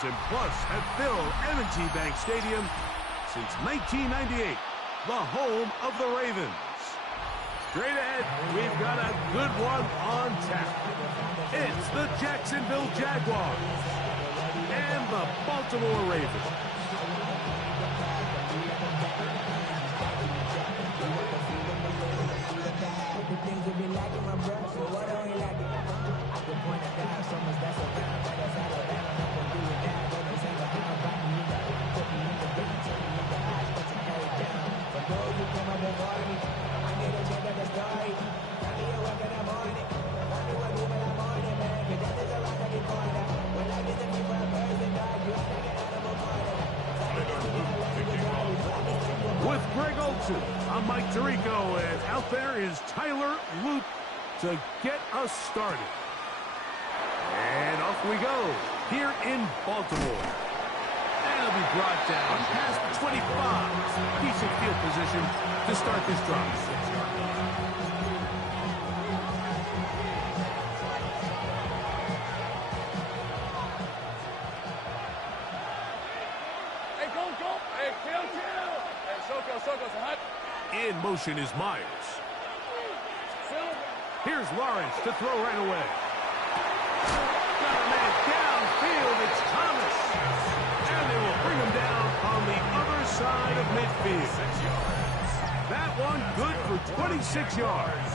plus have filled M&T Bank Stadium since 1998, the home of the Ravens. Straight ahead, we've got a good one on tap. It's the Jacksonville Jaguars and the Baltimore Ravens. With Greg Olsen, I'm Mike Tirico, and out there is Tyler Loop to get us started. And off we go here in Baltimore. And it'll be brought down past the 25. Decent field position to start this drive. In motion is Myers. Here's Lawrence to throw right away. Got a man downfield. It's Thomas. And they will bring him down on the other side of midfield. That one good for 26 yards.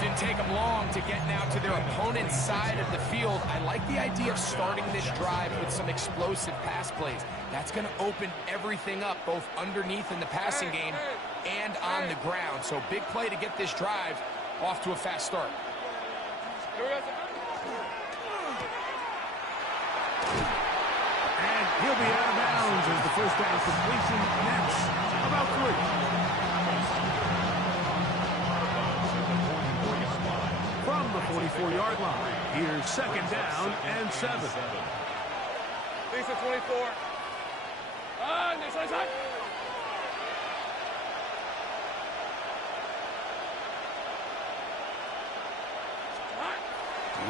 Didn't take them long to get now to their opponent's side of the field. I like the idea of starting this drive with some explosive pass plays. That's going to open everything up, both underneath in the passing game and on the ground. So big play to get this drive off to a fast start. And he'll be out of bounds as the first down completion nets about 3. From the 44-yard line, here's second down and 7. Lisa 24. Next side.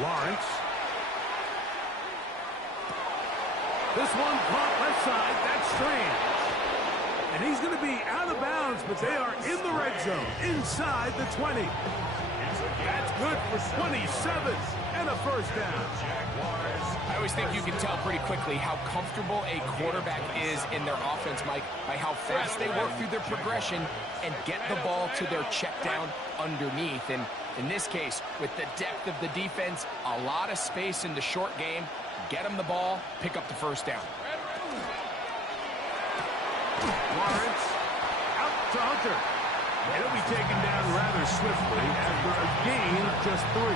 Lawrence. This one caught left side. That's strange. And he's going to be out of bounds, but they are in the red zone, inside the 20. That's good for 27 and a first down. I always think you can tell pretty quickly how comfortable a quarterback is in their offense, Mike, by how fast they work through their progression and get the ball to their check down underneath. And in this case, with the depth of the defense, a lot of space in the short game, get them the ball, pick up the first down. Lawrence out to Hunter. He'll be taken down rather swiftly after a gain of just 3.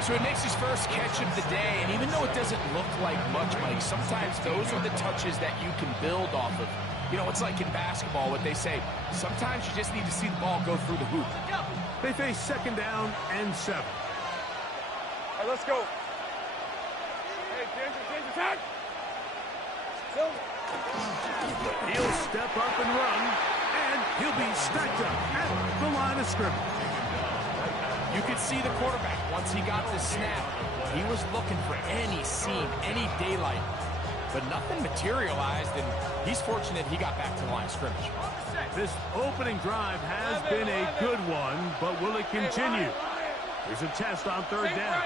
So it makes his first catch of the day, and even though it doesn't look like much, Mike, sometimes those are the touches that you can build off of. You know, it's like in basketball, what they say, sometimes you just need to see the ball go through the hoop. They face second down and 7. All right, let's go. Hey, change attack. He'll step up and run, and he'll be stacked up at the line of scrimmage. You could see the quarterback, once he got the snap, he was looking for any seam, any daylight. But nothing materialized, and he's fortunate he got back to the line of scrimmage. This opening drive has been a good one, but will it continue? Here's a test on third down.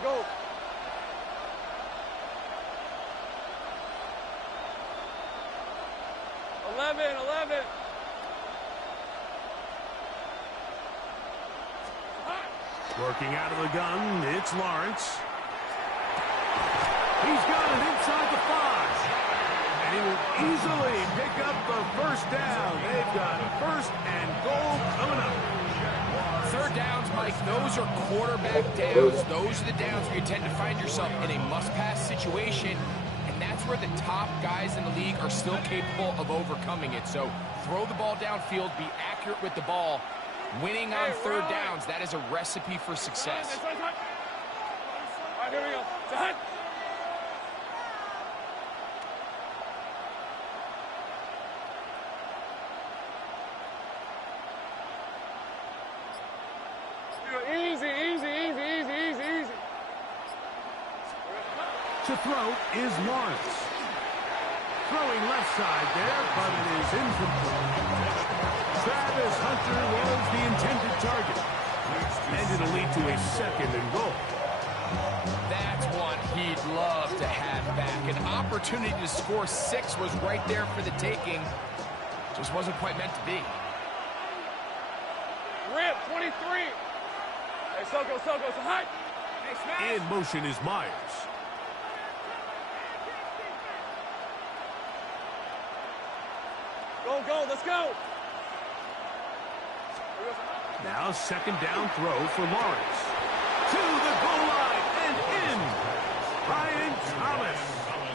Go. 11. Working out of the gun, it's Lawrence. He's got it inside the 5. And he will easily pick up the first down. They've got first and goal coming up. Third downs, Mike, those are quarterback downs. Those are the downs where you tend to find yourself in a must-pass situation, and that's where the top guys in the league are still capable of overcoming it. So throw the ball downfield, be accurate with the ball. Winning on third downs, that is a recipe for success. All right, here we go. To throw is Lawrence. Throwing left side there, but it is incomplete. Travis Hunter was the intended target. And it'll lead to a 2nd and goal. That's one he'd love to have back. An opportunity to score 6 was right there for the taking. Just wasn't quite meant to be. Rip, 23. Hey, Soko, so hot. Hey, smash. In motion is Myers. Go, let's go. Now 2nd down throw for Lawrence. To the goal line and in. Ryan Thomas.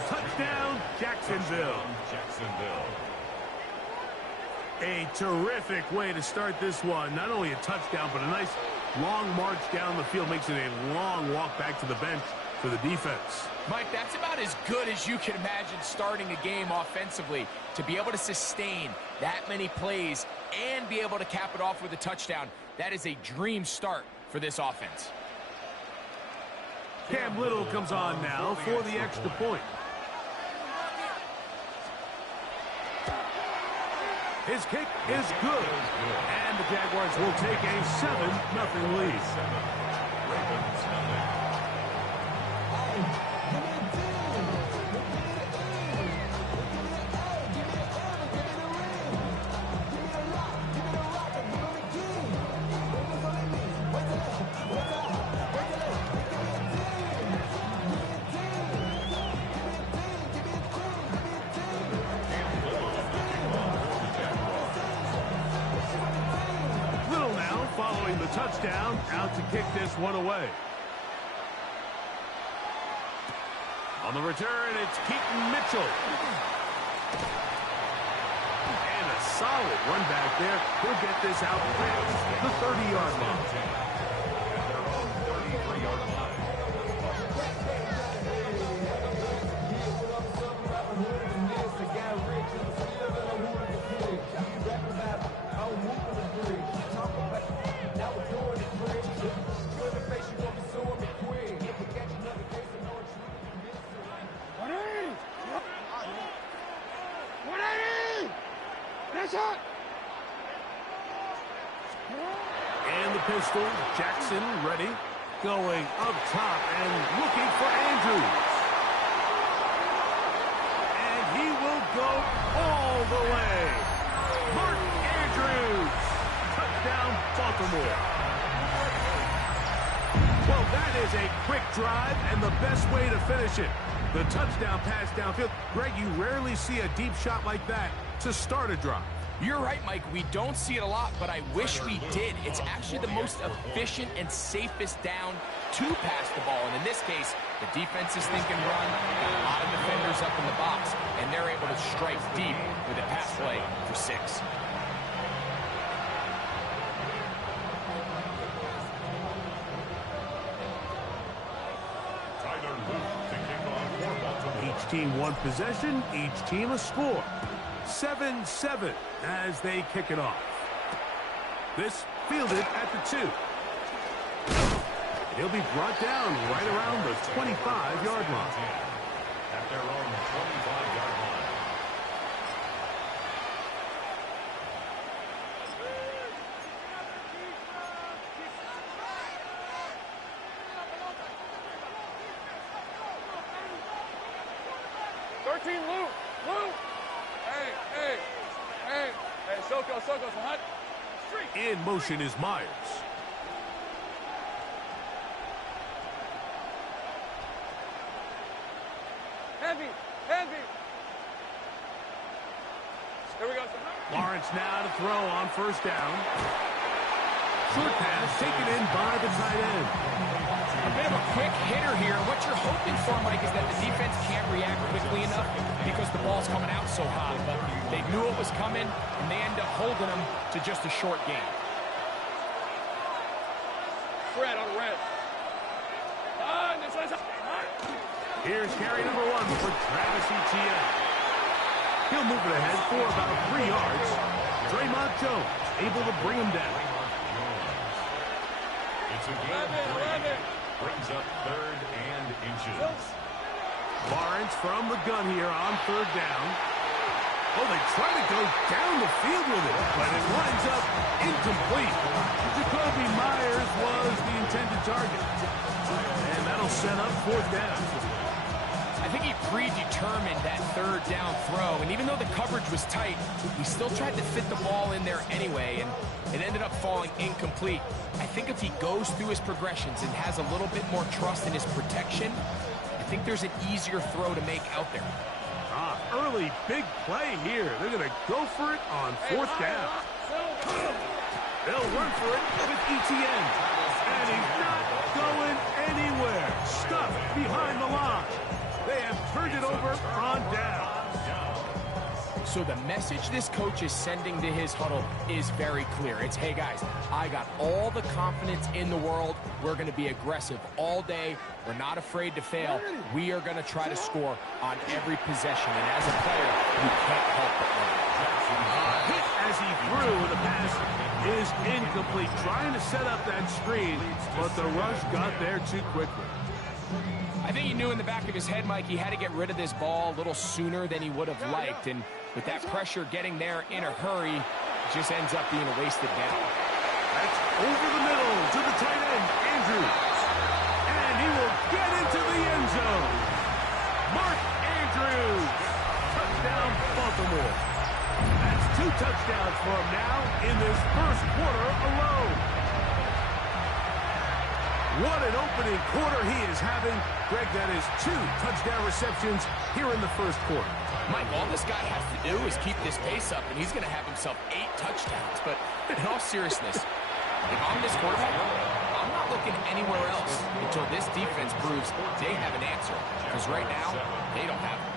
Touchdown, Jacksonville. A terrific way to start this one. Not only a touchdown, but a nice long march down the field. Makes it a long walk back to the bench for the defense. Mike, that's about as good as you can imagine starting a game offensively. To be able to sustain that many plays and be able to cap it off with a touchdown, that is a dream start for this offense. Cam Little comes on now for the extra point. His kick is good. And the Jaguars will take a 7-0 lead. Touchdown, out to kick this one away. On the return, it's Keaton Mitchell. And a solid run back there. He'll get this out past the 30-yard line. And the pistol, Jackson ready, going up top and looking for Andrews. And he will go all the way. Mark Andrews, touchdown Baltimore. Well, that is a quick drive and the best way to finish it. The touchdown pass downfield. Greg, you rarely see a deep shot like that to start a drive. You're right, Mike. We don't see it a lot, but I wish we did. It's actually the most efficient and safest down to pass the ball. And in this case, the defense is thinking run, got a lot of defenders up in the box, and they're able to strike deep with a pass play for 6. Each team one possession, each team a score. 7-7 as they kick it off. This fielded at the 2. He'll be brought down right around the 25-yard line. At their own 25-yard line. Soko, so hot. In motion is Myers. Heavy. Here we go. Lawrence now to throw on first down. Short pass taken in by the tight end. A bit of a quick hitter here. What you're hoping for, Mike, is that the defense can't react quickly enough because the ball's coming out so hot. But they knew it was coming, and they end up holding them to just a short game. Fred on red. Here's carry number 1 for Travis Etienne. He'll move it ahead for about 3 yards. Draymond Jones able to bring him down. It's a game 3. Brings up 3rd and inches. Lawrence from the gun here on third down. Oh, they try to go down the field with it, but it winds up incomplete. Jakobi Meyers was the intended target. And that'll set up fourth down. I think he predetermined that third down throw, and even though the coverage was tight, he still tried to fit the ball in there anyway, and it ended up falling incomplete. I think if he goes through his progressions and has a little bit more trust in his protection, I think there's an easier throw to make out there. Early big play here. They're going to go for it on fourth down. They'll run for it with ETN. And he's not going anywhere. Stuffed behind the line. They have turned it over on down. So the message this coach is sending to his huddle is very clear. It's, hey guys, I got all the confidence in the world. We're going to be aggressive all day. We're not afraid to fail. We are going to try to score on every possession. And as a player, you can't help but win. Hit as he threw, and the pass is incomplete. Trying to set up that screen, but the rush got there too quickly. I think he knew in the back of his head, Mike, he had to get rid of this ball a little sooner than he would have liked. And with that pressure getting there in a hurry, it just ends up being a wasted down. That's over the middle to the tight end, Andrews. And he will get into the end zone. Mark Andrews. Touchdown, Baltimore. That's 2 touchdowns for him now in this first quarter alone. What an opening quarter he is having. Greg, that is 2 touchdown receptions here in the first quarter. Mike, all this guy has to do is keep this pace up, and he's going to have himself 8 touchdowns. But in all seriousness, if I'm this quarterback, I'm not looking anywhere else until this defense proves they have an answer. Because right now, they don't have it.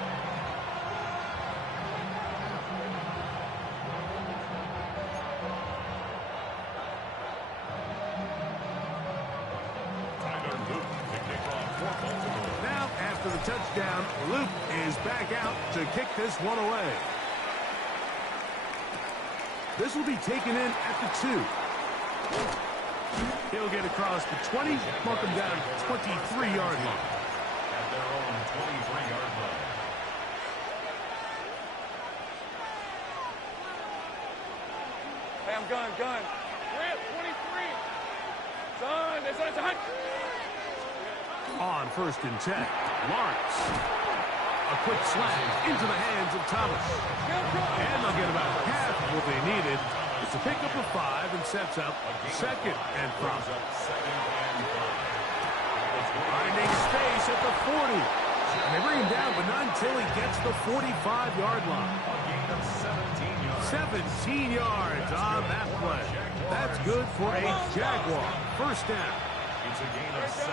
Now, after the touchdown, Luke is back out to kick this one away. This will be taken in at the 2. He'll get across the 20, mark him down 23-yard line. At their own 23-yard line. Hey, I'm gun. Grant, 23. Son, it's a hunt. On first and 10, Lawrence. A quick slam into the hands of Thomas. And they'll get about half of what they needed. It's a pickup of 5 and sets up second and 5. Finding space at the 40. And they bring him down, but not until he gets the 45-yard line. 17 yards on that play. That's good for a Jaguar. First down. It's a gain of 17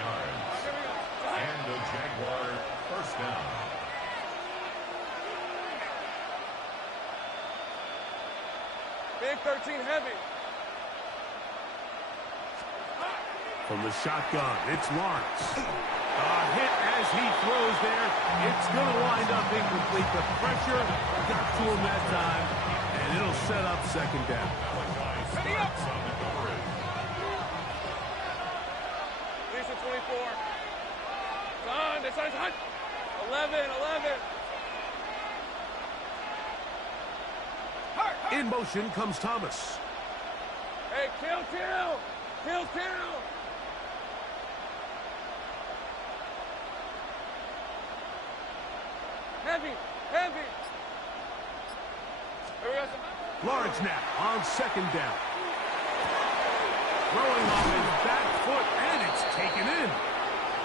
yards. And a Jaguar first down. Big 13 heavy. From the shotgun, it's Lawrence. A hit as he throws there. It's going to wind up incomplete. The pressure got to him that time, and it'll set up second down. Ready up. Lisa 24. Son, this side's hunt. 11. In motion comes Thomas. Hey, kill. Heavy. Here we go. Lawrence now on second down. Throwing on his back foot, and it's taken in.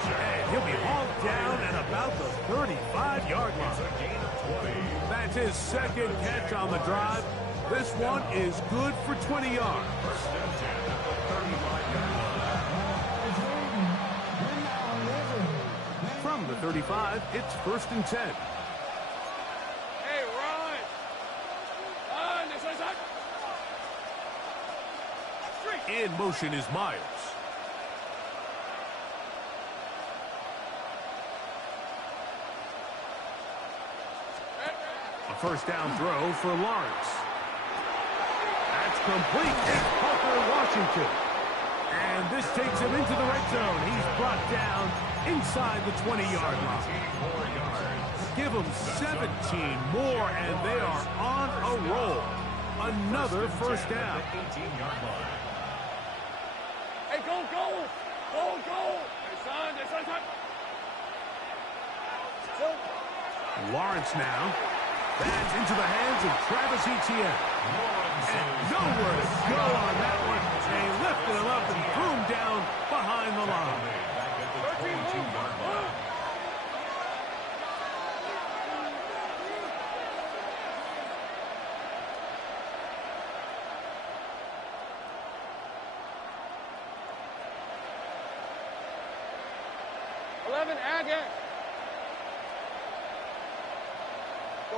And he'll be hauled down at about the 35-yard line. That's his second catch on the drive. This one is good for 20 yards. From the 35, it's first and 10. Hey, run. This side's hunt. In motion is Myers. A first down throw for Lawrence. That's complete. It's Parker Washington. And this takes him into the red zone. He's brought down inside the 20-yard line. Give them 17 more, and they are on a roll. Another first down. Hey, go! Hey, son. Lawrence now. That's into the hands of Travis Etienne. And nowhere to go on that one. They lifted him up and threw him down behind the line. 13-yard line. 11, Agate.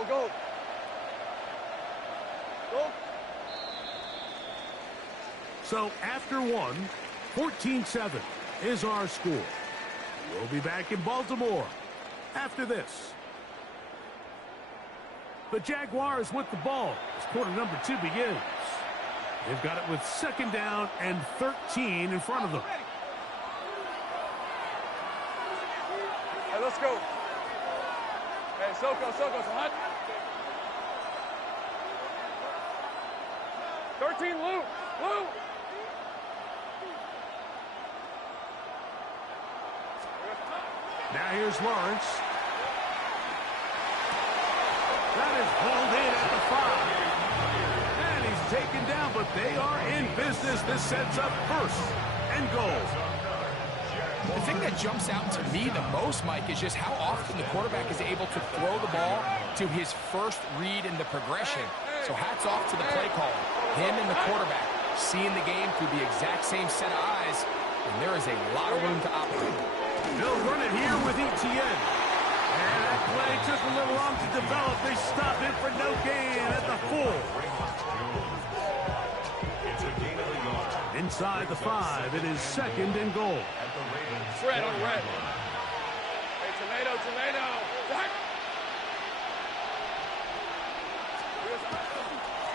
Go. So after one, 14-7 is our score. We'll be back in Baltimore after this. The Jaguars with the ball as quarter number 2 begins. They've got it with second down and 13 in front of them. Hey, let's go. Hey, Soko, so hot. 13, Lou. Now here's Lawrence. That is hauled in at the 5. And he's taken down, but they are in business. This sets up first and goal. The thing that jumps out to me the most, Mike, is just how often the quarterback is able to throw the ball to his first read in the progression. So hats off to the play caller. Him and the quarterback seeing the game through the exact same set of eyes, and there is a lot of room to operate. They'll run it here with Etienne. And that play took a little long to develop. They stop it for no gain at the 4. Inside the 5, it is second and goal. Red on red. Hey, tomato.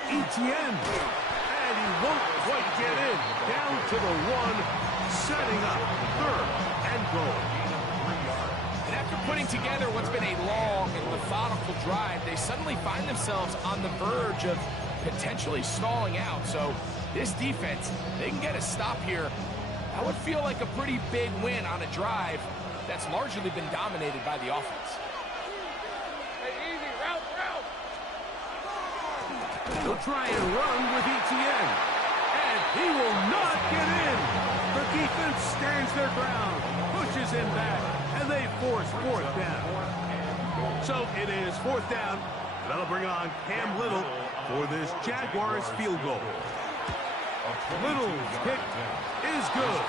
Etienne. And he won't quite get in. Down to the 1, setting up third and goal. And after putting together what's been a long and methodical drive, they suddenly find themselves on the verge of potentially stalling out. So this defense, they can get a stop here. That would feel like a pretty big win on a drive that's largely been dominated by the offense. Hey, easy, route. They'll try and run with Etienne. And he will not get in. The defense stands their ground, pushes him back, and they force fourth down. So it is fourth down. That'll bring on Cam Little for this Jaguars field goal. Little's kick is good.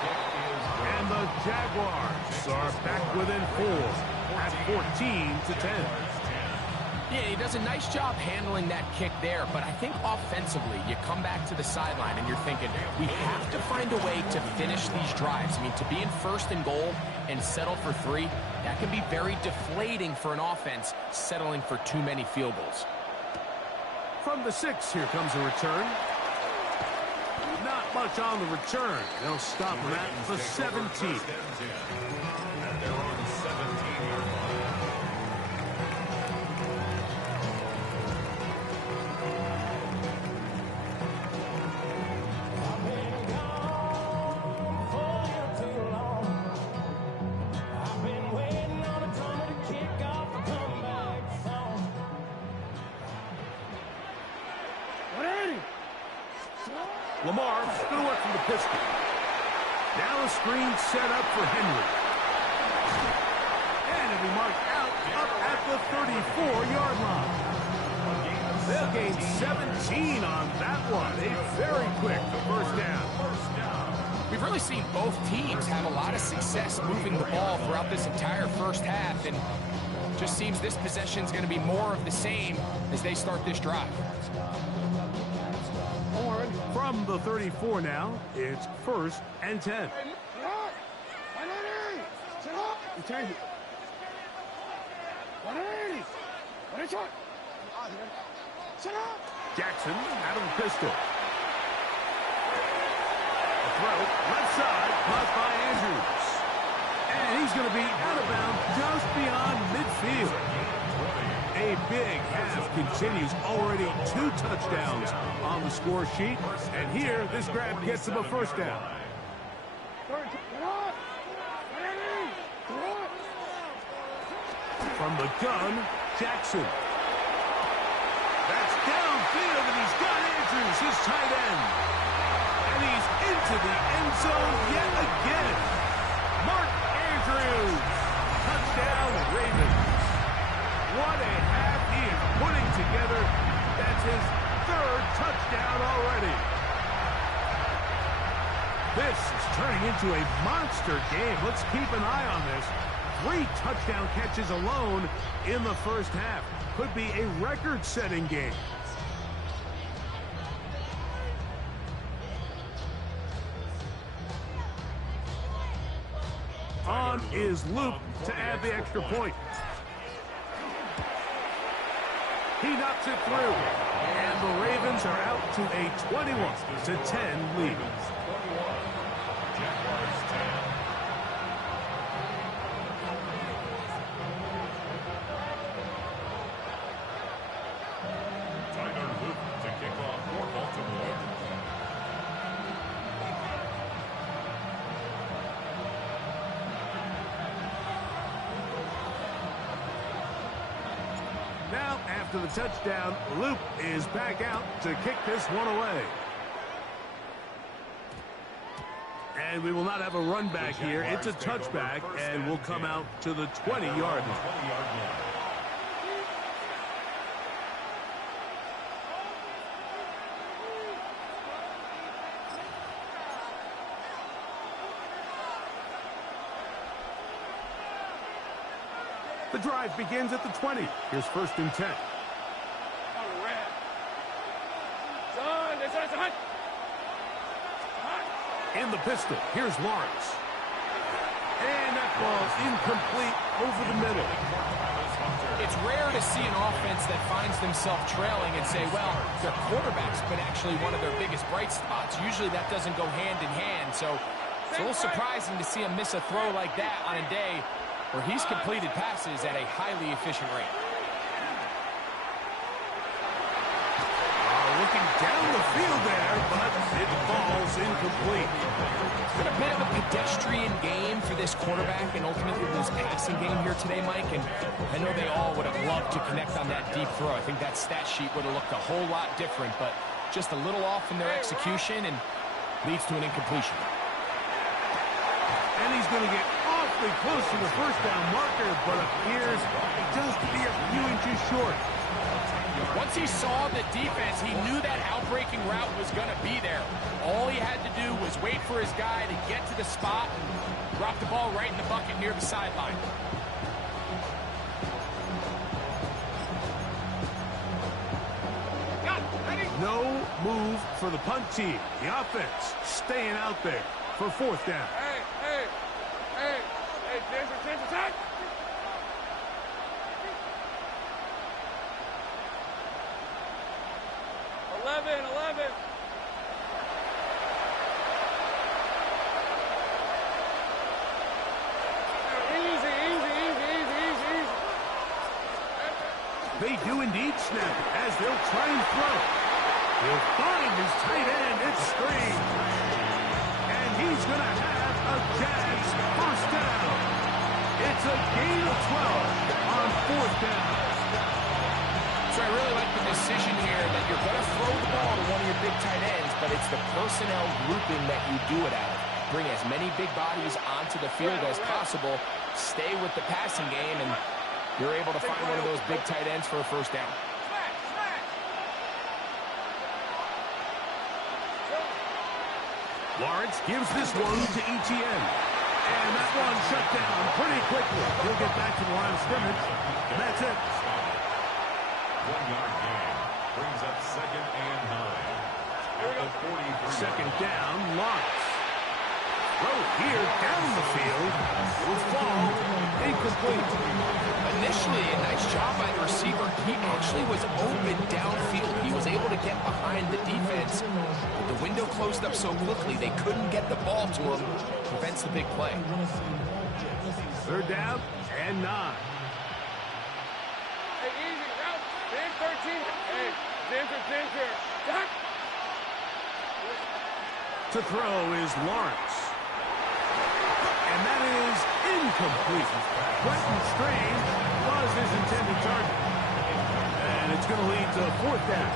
And the Jaguars are back within 4 at 14-10. Yeah, he does a nice job handling that kick there, but I think offensively, you come back to the sideline and you're thinking, we have to find a way to finish these drives. I mean, to be in first and goal and settle for 3, that can be very deflating for an offense settling for too many field goals. From the 6, here comes a return. Not much on the return. They'll stop him at the 17. And they're on the 17-yard line. Lamar going to work from the pistol. Now a screen set up for Henry. And it'll be marked out up at the 34-yard line. They'll gain 17 on that one. A very quick first down. We've really seen both teams have a lot of success moving the ball throughout this entire first half, and just seems this possession's going to be more of the same as they start this drive. From the 34 now, it's first and 10. Jackson out of the pistol. A throw. Left side, caught by Andrews. And he's going to be out of bounds just beyond midfield. A big half continues. Already 2 touchdowns on the score sheet. And here, this grab gets him a first down. From the gun, Jackson. That's downfield, and he's got Andrews, his tight end. And he's into the end zone yet again. Mark Andrews. Touchdown, Ravens. What a half he is putting together. That's his 3rd touchdown already. This is turning into a monster game. Let's keep an eye on this. 3 touchdown catches alone in the first half. Could be a record-setting game. On is Luke to add the extra point. He knocks it through. And the Ravens are out to a 21-10 lead. Jaguars 10. Tyler Luke to kick off for Baltimore. Now, after the touchdown, Luke is back out to kick this one away. And we will not have a run back here. It's a touchback, and we'll come out to the 20-yard line. The drive begins at the 20. Here's 1st and 10. In the pistol, here's Lawrence. And that ball's incomplete over the middle. It's rare to see an offense that finds themselves trailing and say, well, their quarterback's been actually one of their biggest bright spots. Usually that doesn't go hand in hand, so it's a little surprising to see him miss a throw like that on a day where he's completed passes at a highly efficient rate. Looking down the field there, but it falls incomplete. It's been a bit of a pedestrian game for this quarterback and ultimately this passing game here today, Mike. And I know they all would have loved to connect on that deep throw. I think that stat sheet would have looked a whole lot different, but just a little off in their execution and leads to an incompletion. And he's going to get awfully close to the first down marker, but appears just to be a few inches short. Once he saw the defense, he knew that outbreaking route was going to be there. All he had to do was wait for his guy to get to the spot and drop the ball right in the bucket near the sideline. No move for the punt team. The offense staying out there for 4th down. Hey, attention, attack! 11. Easy. They do indeed snap it as they'll try and throw. He'll find his tight end. It's screened. And he's going to have a Jags first down. It's a gain of 12 on 4th down. So I really like the decision here that you're going to throw the ball to one of your big tight ends, but it's the personnel grouping that you do it out of. Bring as many big bodies onto the field as possible, stay with the passing game, and you're able to find one of those big tight ends for a first down. Lawrence gives this one to Etienne. And that one shut down pretty quickly. He'll get back to the line of scrimmage. And that's it. 1-yard gain brings up 2nd and 9. At the 43. 2nd down, Lawrence. Throw here down the field will fall incomplete. Initially, a nice job by the receiver. He actually was open downfield. He was able to get behind the defense. But the window closed up so quickly, they couldn't get the ball to him. Prevents the big play. Third down and 9. Hey, easy, route. Big 13. Hey, ginger. Jack. To throw is Lawrence. And that is incomplete. Quentin Strange was his intended target. And it's going to lead to 4th down.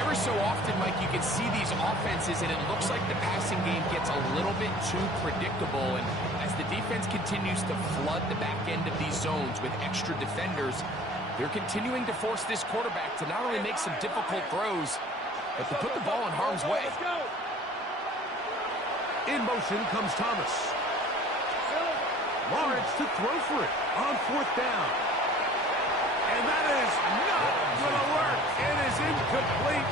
Every so often, Mike, you can see these offenses, and it looks like the passing game gets a little bit too predictable. And as the defense continues to flood the back end of these zones with extra defenders, they're continuing to force this quarterback to not only make some difficult throws, but to put the ball in harm's way. In motion comes Thomas. Lawrence to throw for it on 4th down. And that is not going to work. It is incomplete.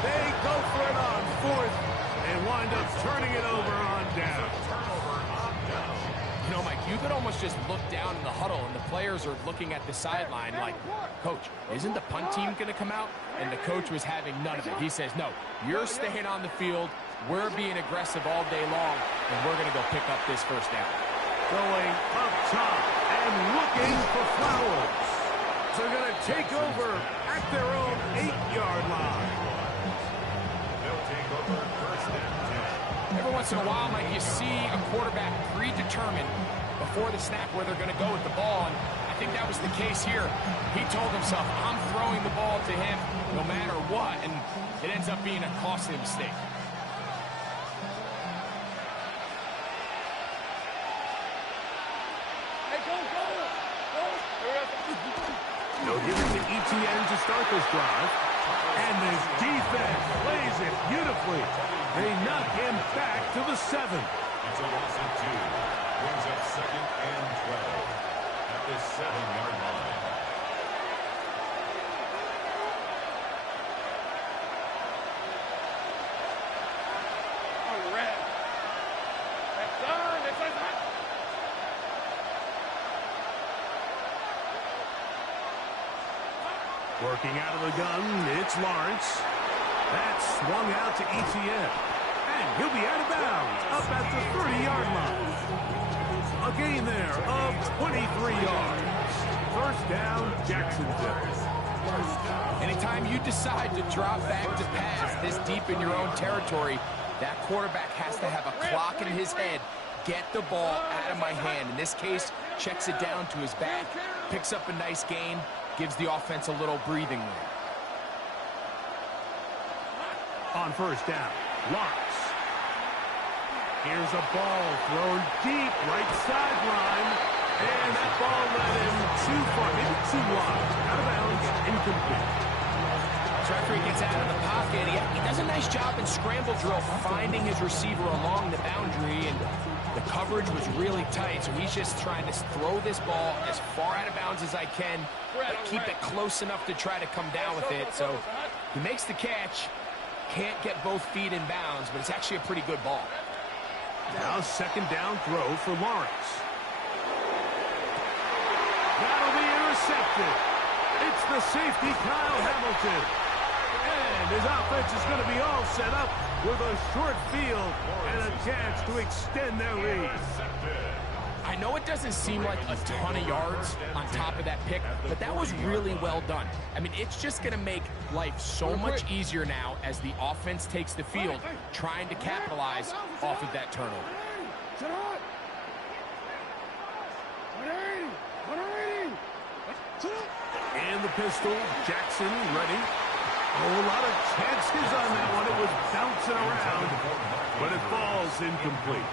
They go for it on 4th and wind up turning it over on down. You know, Mike, you could almost just look down in the huddle, and the players are looking at the sideline like, Coach, isn't the punt team going to come out? And the coach was having none of it. He says, no, you're staying on the field. We're being aggressive all day long, and we're going to go pick up this 1st down. Going up top and looking for Flowers. They're going to take over at their own 8-yard line. They'll take over 1st and 10. Every once in a while, Mike, you see a quarterback predetermined before the snap where they're going to go with the ball, and I think that was the case here. He told himself, I'm throwing the ball to him no matter what, and it ends up being a costly mistake. They'll give it to ETN to start this drive. And this defense plays it beautifully. They knock him back to the 7. It's a loss of 2. Brings up 2nd and 12 at the 7-yard line. Oh, red. That's done. It's done. Working out of the gun, it's Lawrence. That's swung out to ETN. And he'll be out of bounds up at the 30-yard line. A gain there of 23 yards. 1st down, Jacksonville. Anytime you decide to drop back to pass this deep in your own territory, that quarterback has to have a clock in his head. Get the ball out of my hand. In this case, checks it down to his back, picks up a nice gain, gives the offense a little breathing room. On 1st down, Lawrence. Here's a ball thrown deep right sideline. And that ball led him too far, maybe too wide. Out of bounds, incomplete. Referee gets out of the pocket. He does a nice job in scramble drill finding his receiver along the boundary, and the coverage was really tight, so he's just trying to throw this ball as far out of bounds as I can, but keep it close enough to try to come down with it. So he makes the catch, can't get both feet in bounds, but it's actually a pretty good ball. Now 2nd down throw for Lawrence. That'll be intercepted. It's the safety, Kyle Hamilton. And his offense is going to be all set up with a short field and a chance to extend their lead. I know it doesn't seem like a ton of yards on top of that pick, but that was really well done. I mean, it's just going to make life so much easier now as the offense takes the field, trying to capitalize off of that turnover. And the pistol, Jackson ready. Oh, a lot of chances on that one. It was bouncing around, but it falls incomplete.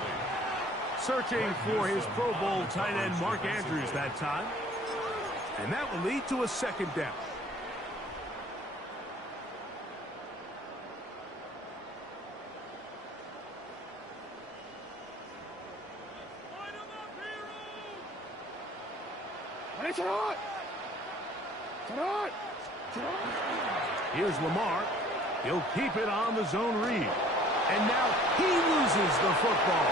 Searching for his Pro Bowl tight end Mark Andrews that time. And that will lead to a 2nd down. Here's Lamar. He'll keep it on the zone read. And now he loses the football.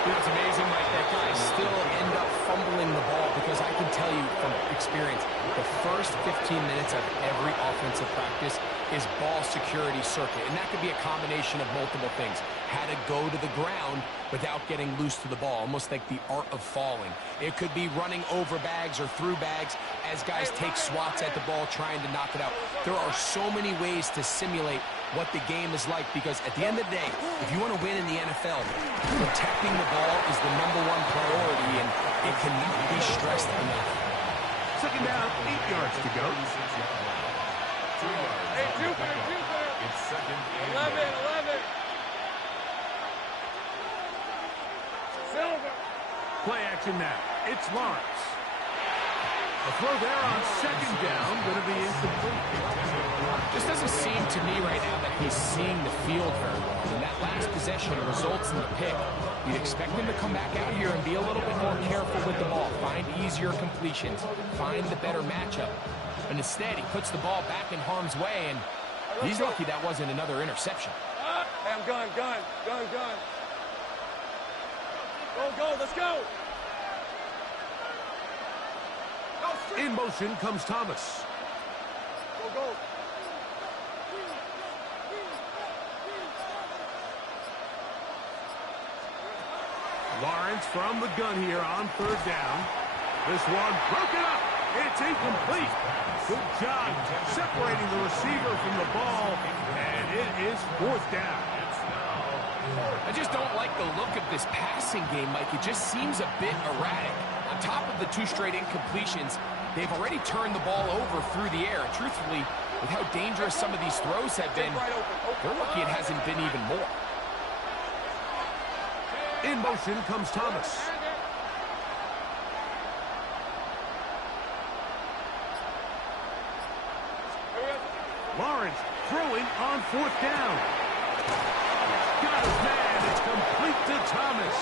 You know, it's amazing, like, that guys still end up fumbling the ball because I can tell you from experience, the first 15 minutes of every offensive practice is ball security circuit. And that could be a combination of multiple things. How to go to the ground without getting loose to the ball, almost like the art of falling. It could be running over bags or through bags as guys take swats at the ball trying to knock it out. There are so many ways to simulate what the game is like, because at the end of the day, if you want to win in the NFL, protecting the ball is the #1 priority, and it cannot be stressed enough. Second down, 8 yards to go. Hey, Jupiter. It's second and 11. Silver. Play action now. It's Lawrence. A throw there on second down, going to be incomplete. Just doesn't seem to me right now that he's seeing the field very well. And that last possession results in the pick. You'd expect him to come back out here and be a little bit more careful with the ball, find easier completions, find the better matchup. And instead, he puts the ball back in harm's way, and he's lucky that wasn't another interception. Hey, I'm gun. Go, let's go. In motion comes Thomas. Go. Lawrence from the gun here on third down. This one broken up. It's incomplete. Good job separating the receiver from the ball, and it is fourth down. I just don't like the look of this passing game, Mike. It just seems a bit erratic. On top of the 2 straight incompletions, they've already turned the ball over through the air. Truthfully, with how dangerous some of these throws have been, they're lucky it hasn't been even more. In motion comes Thomas. Lawrence throwing on fourth down. Got his man. It's complete to Thomas.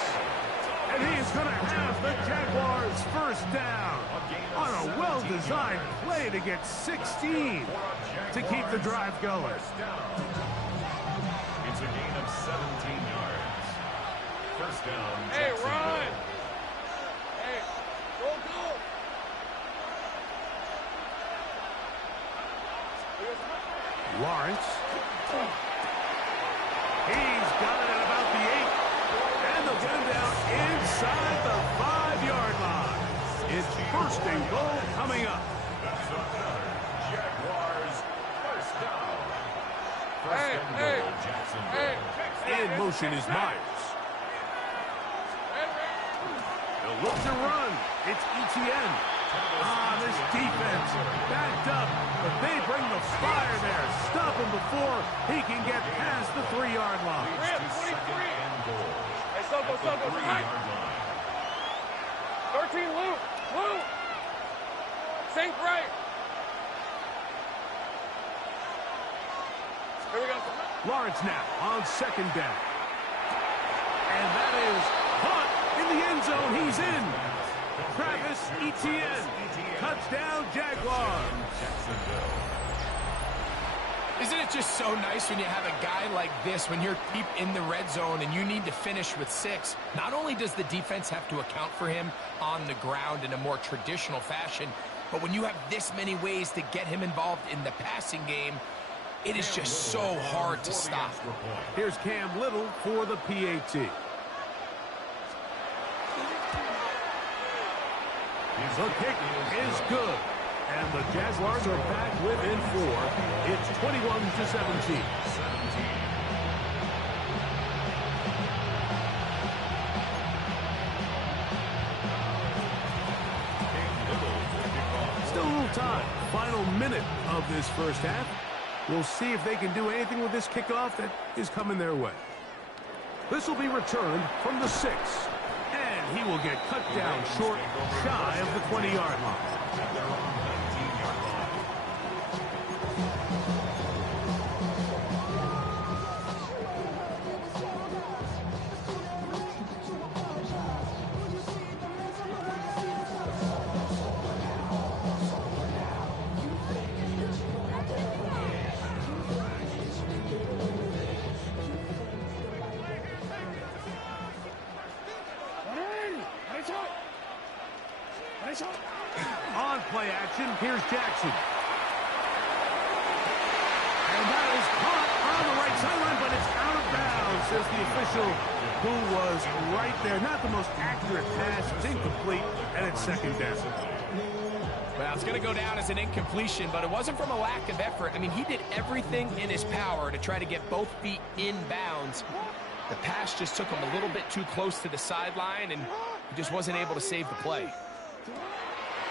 And he is going to have the Jaguars first down on a well-designed play to get 16 to keep the drive going. It's a gain of 17 yards. First down, Hey, Jacksonville. run. Hey, go. Lawrence. He's got it at about the 8. And they'll get him down inside the 5-yard line. It's first and goal coming up. That's another Jaguars first down. First Hey, and hey, goal, Jacksonville. hey. In motion is Myers. They'll look to run. It's ETN. This defense backed up, but they bring the fire there. Stop him before he can get past the 3-yard line. Rip, To 23. second and goal. Hey, Soko. At the 3-yard line. 13, Luke. Sink right. Here we go. Lawrence now on second down. And that is caught in the end zone. He's in. Travis Etienne. Touchdown, Jaguars. Isn't it just so nice when you have a guy like this, when you're deep in the red zone and you need to finish with 6? Not only does the defense have to account for him on the ground in a more traditional fashion, but when you have this many ways to get him involved in the passing game, it is just so hard to stop. Here's Cam Little for the PAT. The kick is good. And the Jaguars are back within 4. It's 21-17. Still a little time. Final minute of this first half. We'll see if they can do anything with this kickoff that is coming their way. This will be returned from the 6. And he will get cut down short, shy of the 20-yard line. play action. Here's Jackson. And that is caught on the right sideline, but it's out of bounds, says the official, who was right there. Not the most accurate pass. It's incomplete, and it's second down. Well, it's going to go down as an incompletion, but it wasn't from a lack of effort. I mean, he did everything in his power to try to get both feet in bounds. The pass just took him a little bit too close to the sideline, and he just wasn't able to save the play.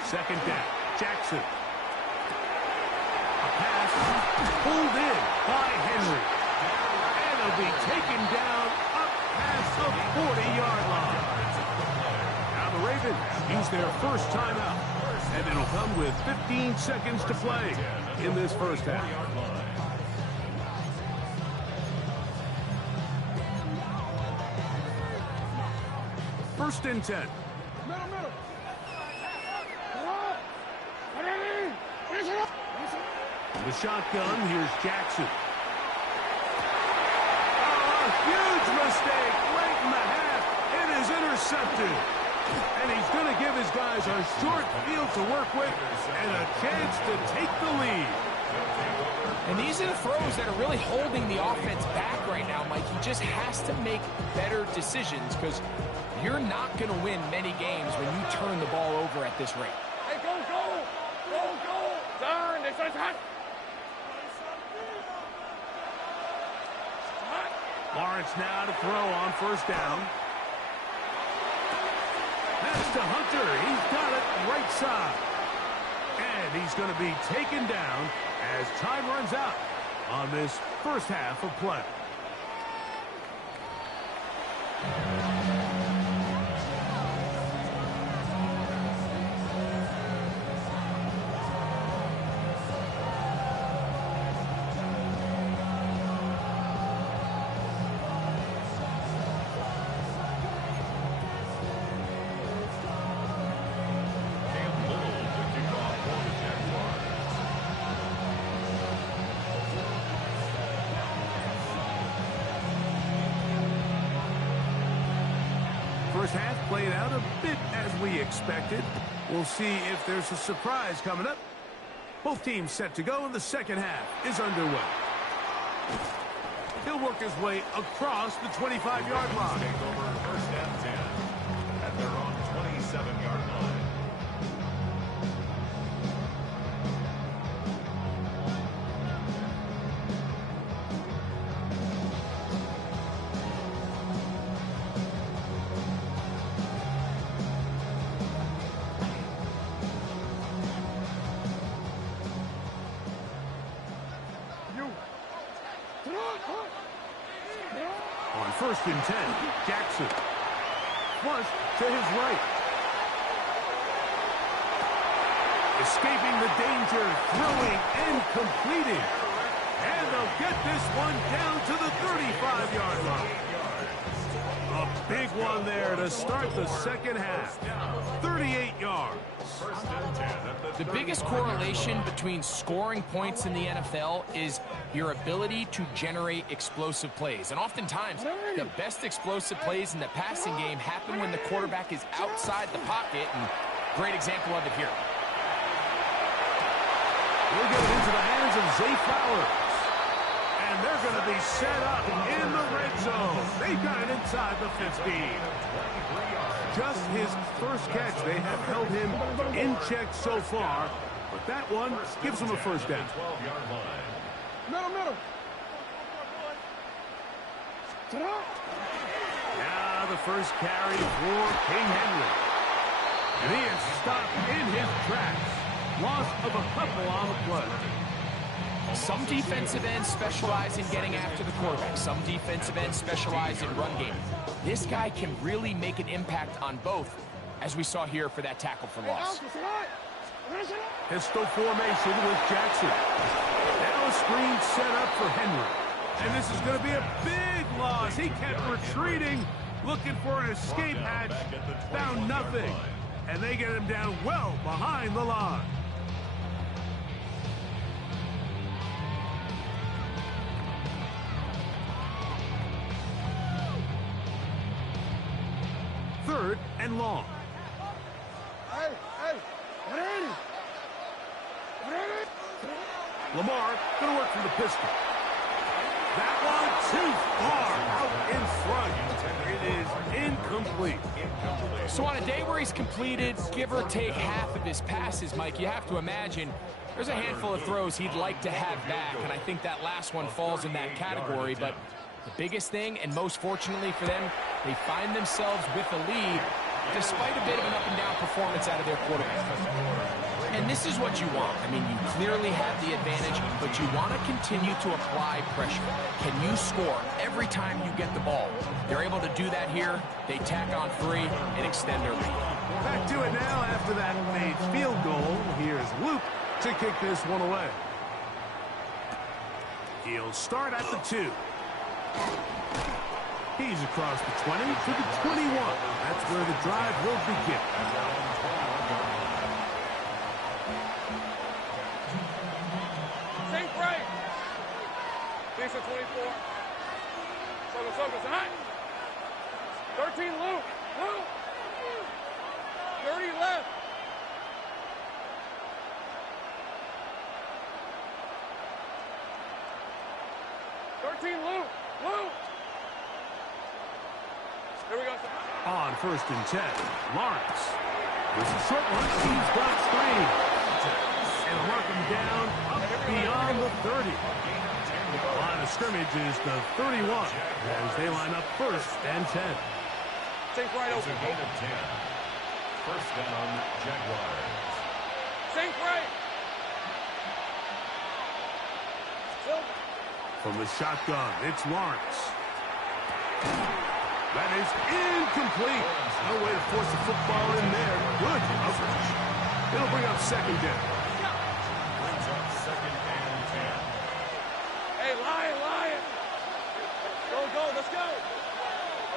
Second down, Jackson. A pass pulled in by Henry. And it'll be taken down up past the 40-yard line. Now the Ravens use their first timeout. And it'll come with 15 seconds to play in this first half. First and 10. The shotgun, here's Jackson. Oh, a huge mistake late in the half. It is intercepted. And he's going to give his guys a short field to work with and a chance to take the lead. And these are the throws that are really holding the offense back right now, Mike. He just has to make better decisions because you're not going to win many games when you turn the ball over at this rate. Hey, go, go! Go, go! Turn! This one's hot! Lawrence now to throw on first down. That's to Hunter. He's got it right side. And he's going to be taken down as time runs out on this first half of play. First half played out a bit as we expected. We'll see if there's a surprise coming up. Both teams set to go, and the second half is underway. He'll work his way across the 25-yard line. Take over first and 10 at their own 27-yard line. On first and 10, Jackson. Flush to his right. Escaping the danger, throwing and completing. And they'll get this one down to the 35-yard line. A big one there to start the second half. 38 yards. First and 10 at The biggest correlation between scoring points in the NFL is your ability to generate explosive plays. And oftentimes, the best explosive plays in the passing game happen when the quarterback is outside the pocket. And great example of it here. We'll get it into the hands of Zay Flowers. And they're going to be set up in the red zone. They've got it inside the 15. Just his first catch. They have held him in check so far. But that one gives him a first down. 12-yard line. Middle. Now the first carry for King Henry. And he is stopped in his tracks. Loss of a couple on the play. Some defensive ends specialize in getting after the quarterback. Some defensive ends specialize in run game. This guy can really make an impact on both, as we saw here for that tackle for loss. Pistol formation with Jackson. Now a screen set up for Henry. And this is going to be a big loss. He kept retreating, looking for an escape hatch. Found nothing. And they get him down well behind the line. Third and long. Hey, ready? Lamar going to work from the pistol. That one too far out in front. It is incomplete. So on a day where he's completed, give or take half of his passes, Mike, you have to imagine there's a handful of throws he'd like to have back, and I think that last one falls in that category. But the biggest thing, and most fortunately for them, they find themselves with a lead despite a bit of an up-and-down performance out of their quarterback. And this is what you want. I mean, you clearly have the advantage, but you want to continue to apply pressure. Can you score every time you get the ball? They're able to do that here. They tack on 3 and extend their lead. Back to it now after that made field goal. Here's Luke to kick this one away. He'll start at the 2. He's across the 20 to the 21. That's where the drive will begin. Sink right. Decent 24. Sogo, hot. 13, Luke. 30 left. Luke. Here we go. On 1st and 10, Lawrence. There's a short one. He's got screen. And work him down up beyond the 30. The line of scrimmage is the 31 as they line up 1st and 10. Sink right It's open. a gain of 10. First down, Jaguars. Sink right. Silver. From the shotgun, it's Lawrence. That is incomplete. No way to force the football in there. Good coverage. It'll bring up 2nd down. Brings up 2nd and 10. Hey, Lion. Go, let's go.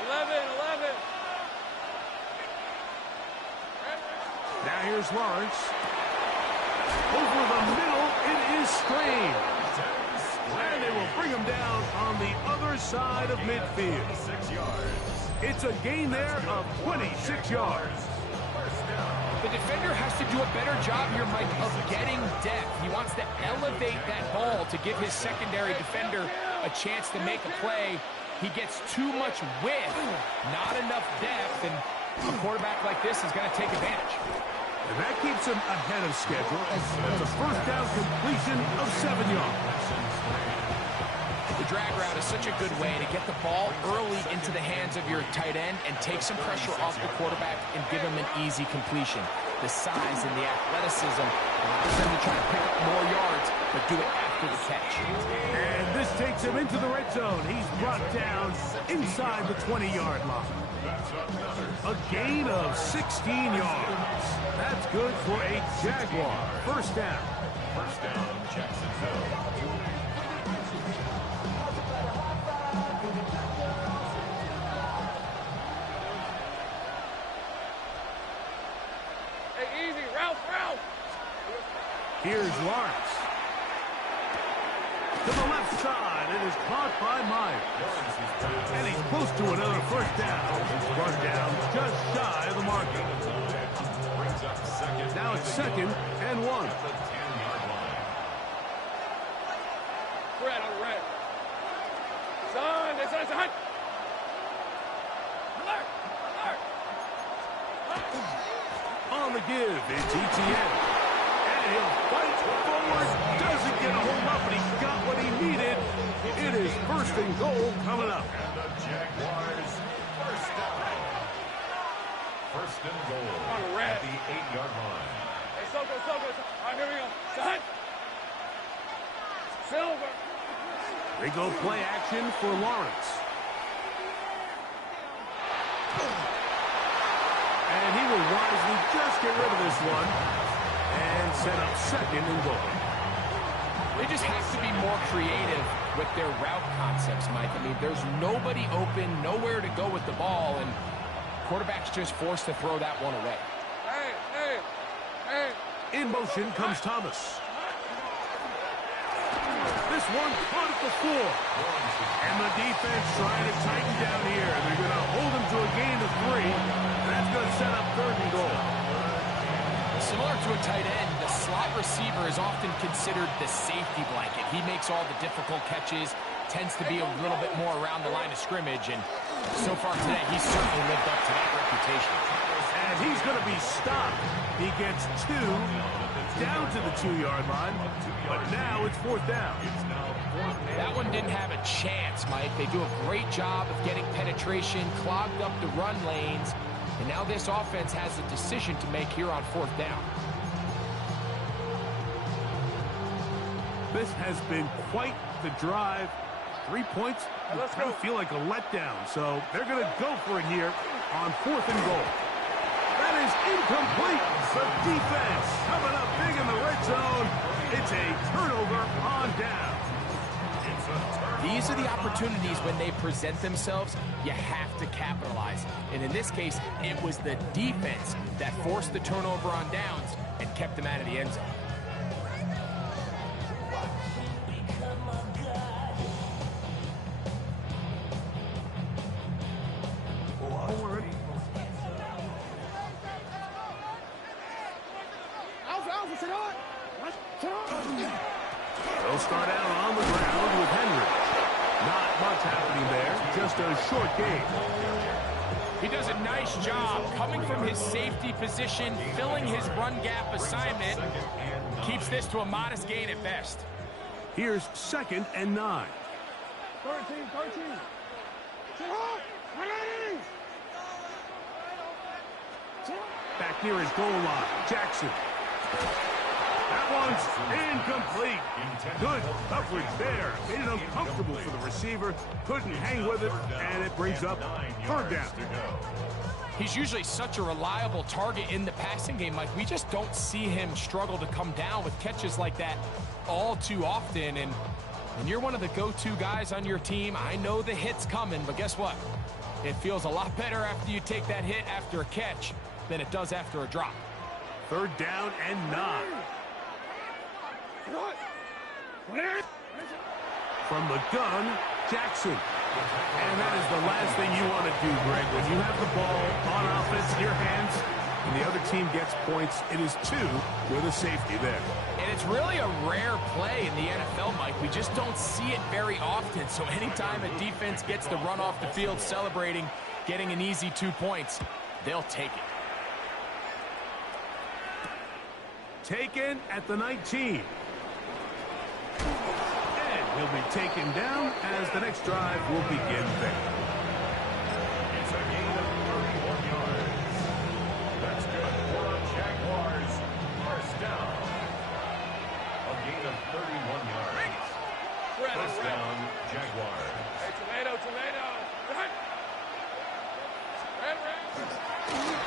11. Now here's Lawrence. Over the middle, it is Strain. And they will bring him down on the other side of midfield. 6 yards. It's a gain there of 26 yards. The defender has to do a better job here, Mike, of getting depth. He wants to elevate that ball to give his secondary defender a chance to make a play. He gets too much width, not enough depth, and a quarterback like this is going to take advantage. And that keeps him ahead of schedule. That's a 1st down completion of 7 yards. The drag route is such a good way to get the ball early into the hands of your tight end and take some pressure off the quarterback and give him an easy completion. The size and the athleticism allows them to try to pick up more yards, but do it after the catch. And this takes him into the red zone. He's brought down inside the 20-yard line. A gain of 16 yards. That's good for a Jaguar. 1st down. First down, Jacksonville. Hey, easy. Ralph. Here's Lawrence. To the left side. It is caught by Myers. And he's close to another 1st down. He's brought down just shy of the marker. Brings up 2nd. Now it's 2nd and 1. At the 10-yard line. Red on red. Son, it's a hunt. Alert. On the give, it's ETN. And he'll fight forward. Doesn't get a hold up, but he got what he needed. It is 1st and goal coming up. And the Jaguars, first down. 1st and goal On red. at the 8-yard line. Hey, Sogo. All right, here we go. Son. Silver. They go play action for Lawrence. And he will wisely just get rid of this one and set up 2nd and goal. They just have to be more creative with their route concepts, Mike. I mean, there's nobody open, nowhere to go with the ball, and quarterback's just forced to throw that one away. Hey. In motion comes Thomas. This one caught at the 4. And the defense trying to tighten down here. They're going to hold him to a gain of 3. And that's going to set up 3rd and goal. Similar to a tight end, the slot receiver is often considered the safety blanket. He makes all the difficult catches, tends to be a little bit more around the line of scrimmage, and so far today, he's certainly lived up to that reputation. And he's going to be stopped. He gets 2 down to the 2-yard line, but now it's 4th down. That one didn't have a chance, Mike. They do a great job of getting penetration, clogged up the run lanes, and now this offense has a decision to make here on 4th down. This has been quite the drive. 3 points kind of feel like a letdown, so they're going to go for it here on 4th and goal. That is incomplete. The defense coming up big in the red zone. It's a turnover on down. These are the opportunities when they present themselves, you have to capitalize. And in this case, it was the defense that forced the turnover on downs and kept them out of the end zone. They'll start out on the ground with Henry. Not much happening there, just a short game. He does a nice job coming from his safety position, filling his run gap assignment, keeps this to a modest gain at best. Here's 2nd and 9. 13. Back near his goal line, Jackson. That one's incomplete. Good coverage there. Made it uncomfortable for the receiver. Couldn't hang with it, and it brings up 3rd down. He's usually such a reliable target in the passing game, Mike. We just don't see him struggle to come down with catches like that all too often. And you're one of the go-to guys on your team. I know the hit's coming, but guess what? It feels a lot better after you take that hit after a catch than it does after a drop. 3rd down and 9. From the gun, Jackson. And that is the last thing you want to do, Greg. When you have the ball on offense in your hands and the other team gets points, it is 2 with a safety there. And it's really a rare play in the NFL, Mike. We just don't see it very often. So anytime a defense gets the run off the field celebrating, getting an easy 2 points, they'll take it. Taken at the 19. And he'll be taken down as the next drive will begin there. It's a gain of 31 yards. That's good for a Jaguars 1st down. A gain of 31 yards. 1st down, Jaguars. Hey, tomato. Red.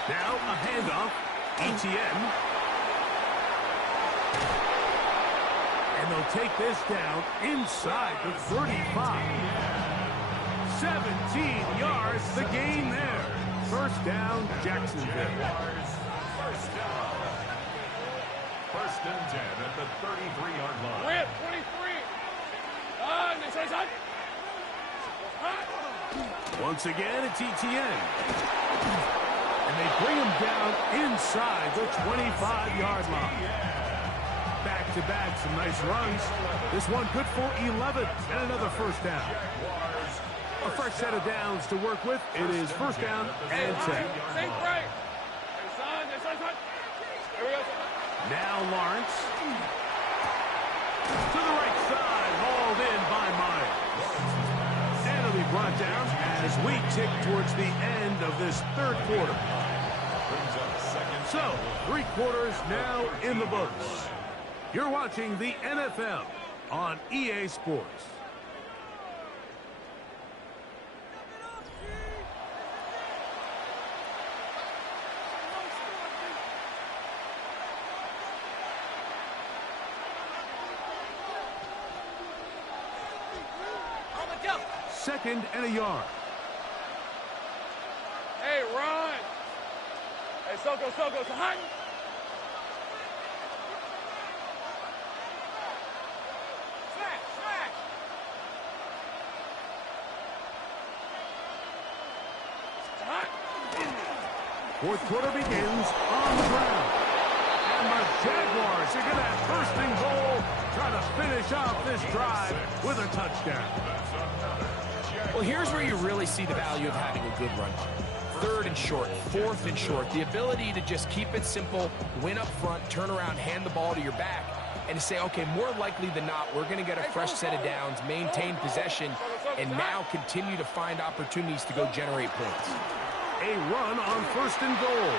Now a handoff. ETN. And they'll take this down inside the 35. 17 yards, the gain there. 1st down, Jacksonville. 1st down. 1st and 10 at the 33-yard line. Red, 23. Once again, it's ETN. And they bring him down inside the 25-yard line. Back-to-back, some nice runs. This one good for 11 and another 1st down. A fresh set of downs to work with. It is 1st down and 10. Now Lawrence. To the right side, hauled in by Myers. And it'll be brought down as we tick towards the end of this 3rd quarter. So, 3 quarters now in the books. You're watching the NFL on EA Sports. Second and a yard. Hey, run. Hey, Soko, hot. Fourth quarter begins on the ground. And the Jaguars are going to have first and goal, trying to finish off this drive with a touchdown. Well, here's where you really see the value of having a good run. Third and short, fourth and short. The ability to just keep it simple, win up front, turn around, hand the ball to your back, and to say, okay, more likely than not, we're going to get a fresh set of downs, maintain possession, and now continue to find opportunities to go generate points. A run on first and goal.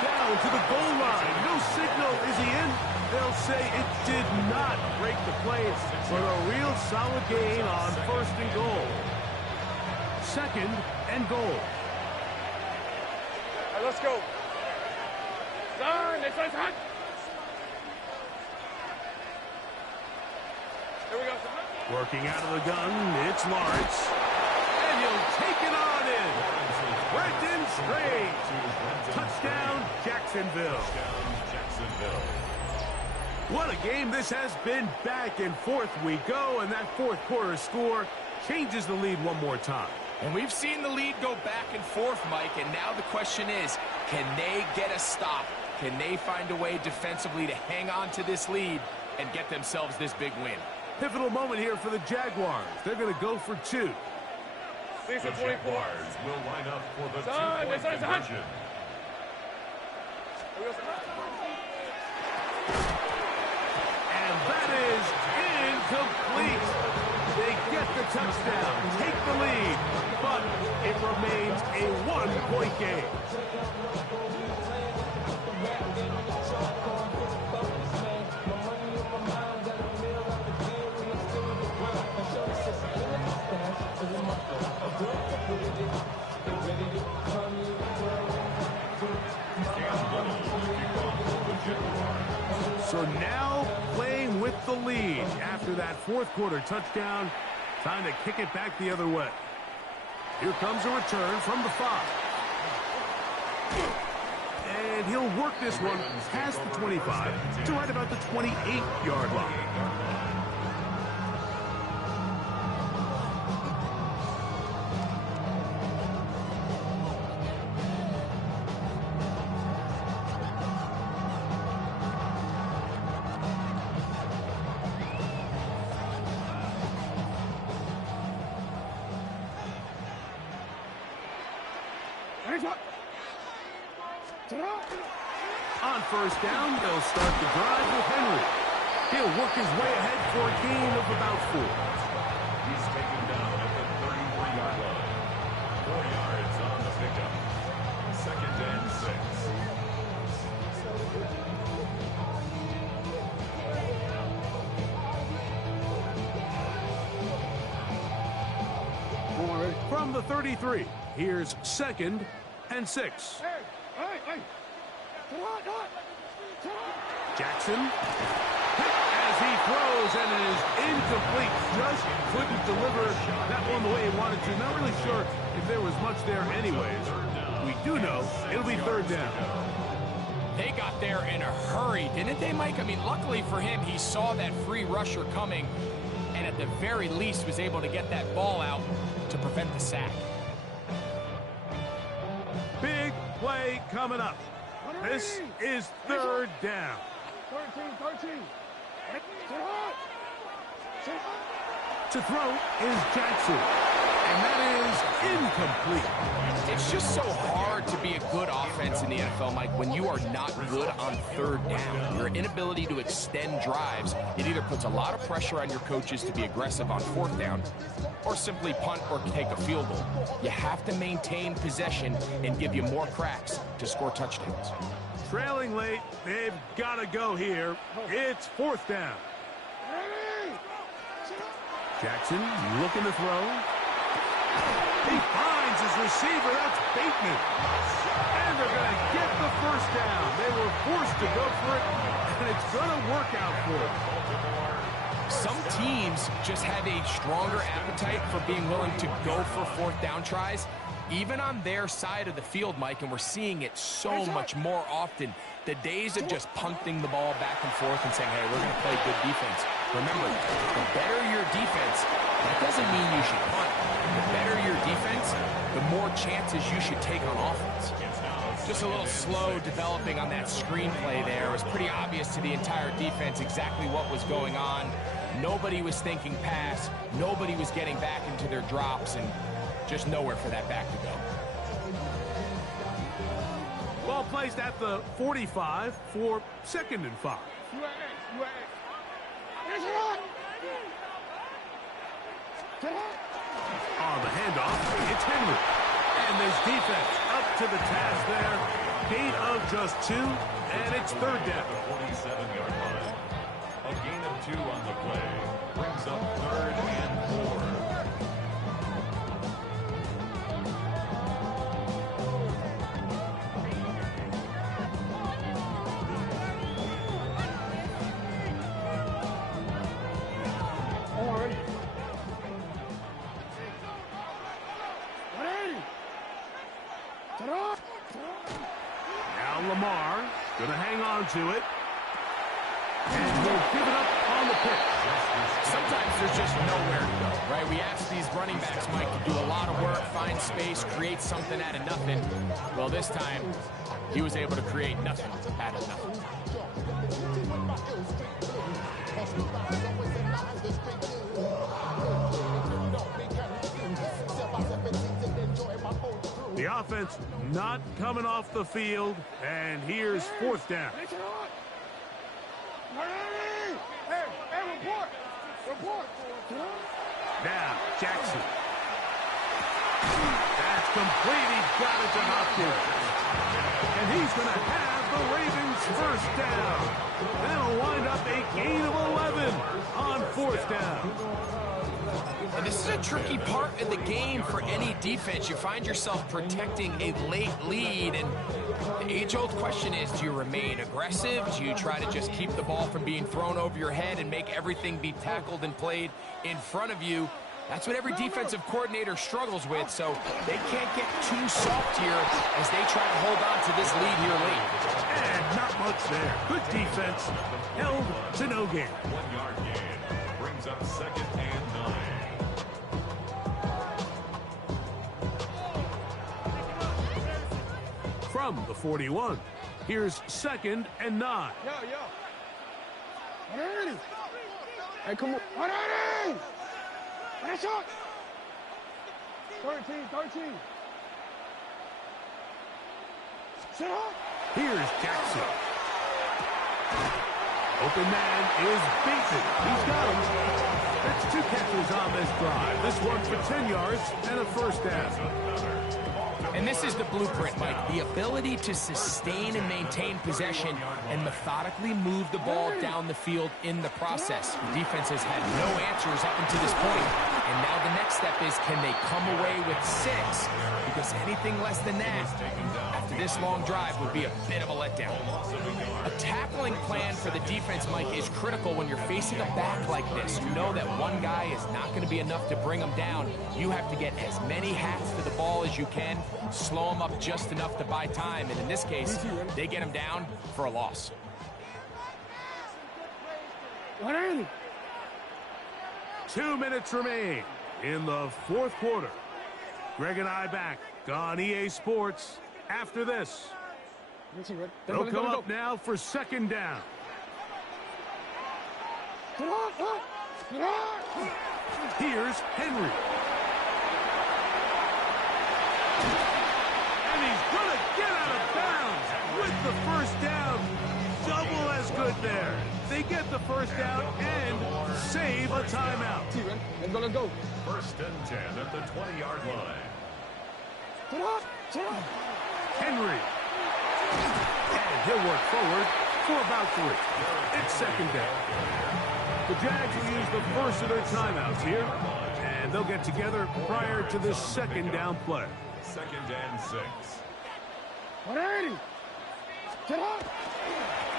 Down to the goal line. No signal. Is he in? They'll say it did not break the play, but a real solid gain on first and goal. Second and goal. All right, let's go. Son, this is hot. Here we go, son. Working out of the gun, it's Lawrence. And he'll take it on in. Brenton Strange. Touchdown, Jacksonville. What a game this has been. Back and forth we go, and that fourth quarter score changes the lead one more time. And we've seen the lead go back and forth, Mike, and now the question is, can they get a stop? Can they find a way defensively to hang on to this lead and get themselves this big win? Pivotal moment here for the Jaguars. They're going to go for two. The Jaguars will line up for the two-point conversion. And that is incomplete. They get the touchdown, take the lead, but it remains a one-point game. So now playing with the lead after that fourth quarter touchdown. Time to kick it back the other way. Here comes a return from the 5. And he'll work this one past the 25 to right about the 28-yard line. On first down, they'll start the drive with Henry. He'll work his way ahead for a gain of about 4. He's taken down at the 33-yard line. 4 yards on the pickup. Second and 6. From the 33, here's second and 6. Jackson, as he throws, and it is incomplete. Just couldn't deliver that one the way he wanted to. Not really sure if there was much there anyways. We do know it'll be third down. They got there in a hurry, didn't they, Mike? I mean, luckily for him, he saw that free rusher coming, and at the very least was able to get that ball out to prevent the sack. Big play coming up. This is third down. 13. To throw is Jackson, and that is incomplete. It's just so hard to be a good offense in the NFL, Mike, when you are not good on third down. Your inability to extend drives, it either puts a lot of pressure on your coaches to be aggressive on fourth down or simply punt or take a field goal. You have to maintain possession and give you more cracks to score touchdowns. Trailing late, they've got to go here. It's fourth down. Jackson looking to throw. He finds his receiver. That's Bateman. And they're going to get the first down. They were forced to go for it, and it's going to work out for them. Some teams just have a stronger appetite for being willing to go for fourth down tries, even on their side of the field, Mike, and we're seeing it so much more often. The days of just punting the ball back and forth and saying, hey, we're going to play good defense. Remember, the better your defense, that doesn't mean you should punt. The better your defense, the more chances you should take on offense. It's now Just a little slow developing on that screenplay there. It was pretty obvious to the entire defense exactly what was going on. Nobody was thinking pass. Nobody was getting back into their drops, and just nowhere for that back to go. Ball placed at the 45 for 2nd and 5. On the handoff, it's Henry. And this defense up to the task there. Gain of just 2, and it's 3rd down. 47-yard line. A gain of 2 on the play. Brings up 3rd and 4. Now Lamar going to hang on to it. And he'll give it up on the pitch. Sometimes there's just nowhere to go, right? We ask these running backs, Mike, to do a lot of work, find space, create something out of nothing. Well, this time, he was able to create nothing out of nothing. The offense not coming off the field, and here's 4th down. Now, Jackson. That's complete. He's got it to Hopkins. And he's going to have the Ravens 1st down. That'll wind up a gain of 11 on 4th down. And this is a tricky part of the game for any defense. You find yourself protecting a late lead, and the age-old question is, do you remain aggressive? Do you try to just keep the ball from being thrown over your head and make everything be tackled and played in front of you? That's what every defensive coordinator struggles with, so they can't get too soft here as they try to hold on to this lead here late. And not much there. Good defense. Held to no gain. 1-yard gain. Brings up 2nd and 9. From the 41, here's 2nd and 9. Hey, come on. 180! Finish up! 13. Sit up! Here's Jackson. Open man is beaten. He's got him. That's 2 catches on this drive. This one for 10 yards and a 1st down. And this is the blueprint, Mike. The ability to sustain and maintain possession and methodically move the ball down the field in the process. The defense has had no answers up until this point. And now the next step is, can they come away with 6? Because anything less than that, after this long drive, would be a bit of a letdown. A tackling plan for the defense, Mike, is critical when you're facing a back like this. You know that one guy is not going to be enough to bring him down. You have to get as many hats to the ball as you can, slow him up just enough to buy time, and in this case, they get him down for a loss. 180! 2 minutes remain in the 4th quarter. Greg and I back on EA Sports after this. They'll come up now for 2nd down. Here's Henry. And he's going to get out of bounds with the 1st down. Double as good there. They get the 1st down and save a timeout. They're going to go. 1st and 10 at the 20-yard line. Henry. And he'll work forward for about 3. It's 2nd down. The Jags will use the first of their timeouts here, and they'll get together prior to the 2nd down play. 2nd and 6. 180!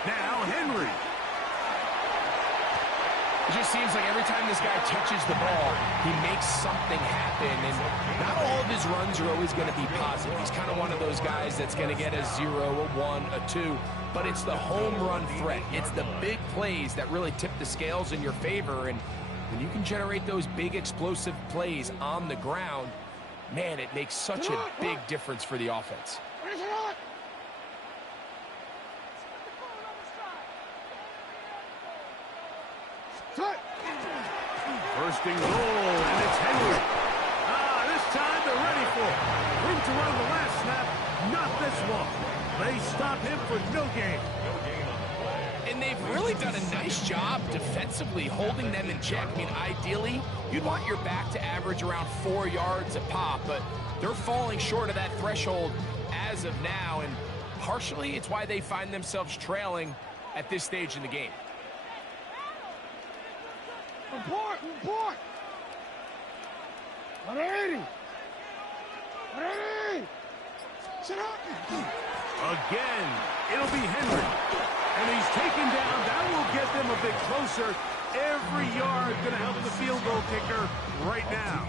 Now Henry. It just seems like every time this guy touches the ball, he makes something happen, and not all of his runs are always going to be positive. He's kind of one of those guys that's going to get a 0, a 1, a 2, but it's the home run threat. It's the big plays that really tip the scales in your favor, and when you can generate those big explosive plays on the ground, man, it makes such a big difference for the offense. First and goal, and it's Henry. This time they're ready for it. Room to run the last snap, not this one. They stop him for no gain. And they've really done a nice job defensively holding them in check. I mean, ideally, you'd want your back to average around 4 yards a pop, but they're falling short of that threshold as of now, and partially it's why they find themselves trailing at this stage in the game. Report! 180! Sit up! Again, it'll be Henry. And he's taken down. That will get them a bit closer. Every yard going to help the field goal kicker right now.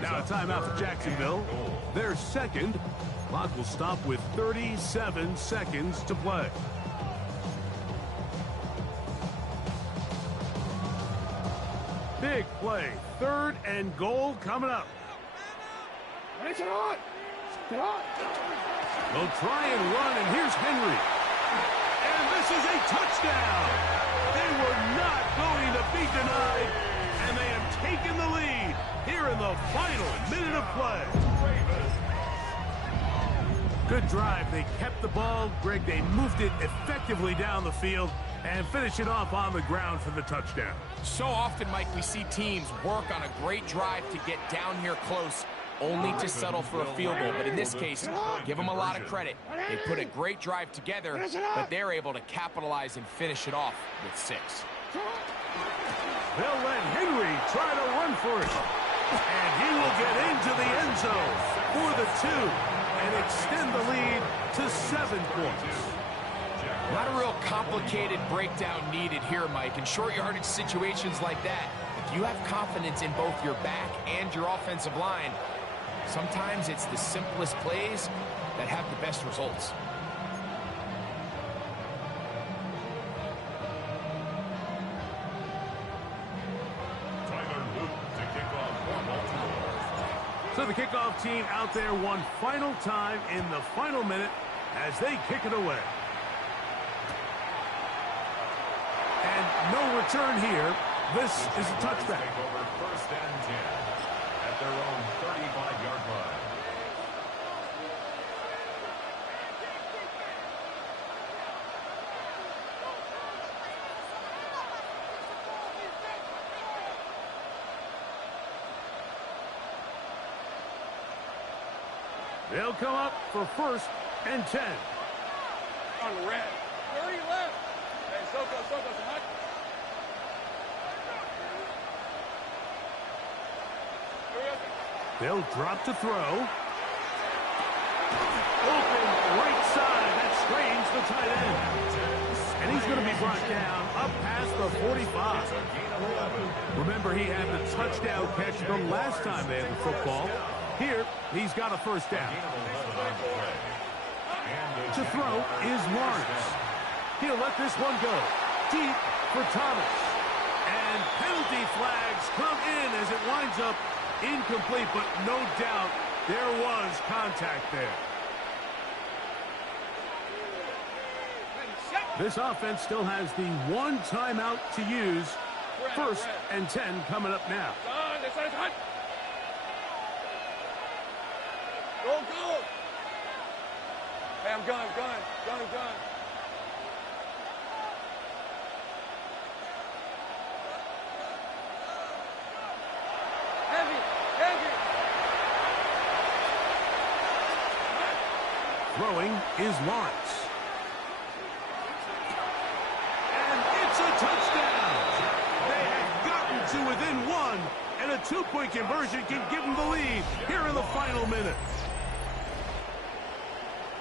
Now a timeout for Jacksonville. Their second. Clock will stop with 37 seconds to play. Big play. 3rd and goal coming up. They'll try and run, and here's Henry. And this is a touchdown. They were not going to be denied, and they have taken the lead here in the final minute of play. Good drive. They kept the ball. Greg, they moved it effectively down the field and finish it off on the ground for the touchdown. So often, Mike, we see teams work on a great drive to get down here close, only to settle for a field goal. But in this case, give them a lot of credit. They put a great drive together, but they're able to capitalize and finish it off with 6. They'll let Henry try to run for it. And he will get into the end zone for the 2 and extend the lead to 7 points. Not a real complicated breakdown needed here, Mike. In short yardage situations like that, if you have confidence in both your back and your offensive line, sometimes it's the simplest plays that have the best results. So the kickoff team out there one final time in the final minute as they kick it away. And no return here. This is a touchback. Over 1st and 10 at their own 35-yard line. They'll come up for 1st and 10. On the red. 30 left. Hey, Soko, some hot. They'll drop to throw. Open right side. That strains the tight end. And he's going to be brought down up past the 45. Remember, he had the touchdown catch the last time they had the football. Here, he's got a 1st down. To throw is Lawrence. He'll let this one go. Deep for Thomas. And penalty flags come in as it winds up incomplete, but no doubt there was contact there. This offense still has the 1 timeout to use. 1st and 10 coming up now. Go! Hey, I'm gun. Heavy! Throwing is Lawrence. And it's a touchdown! They have gotten to within 1, and a 2-point conversion can give them the lead here in the final minute.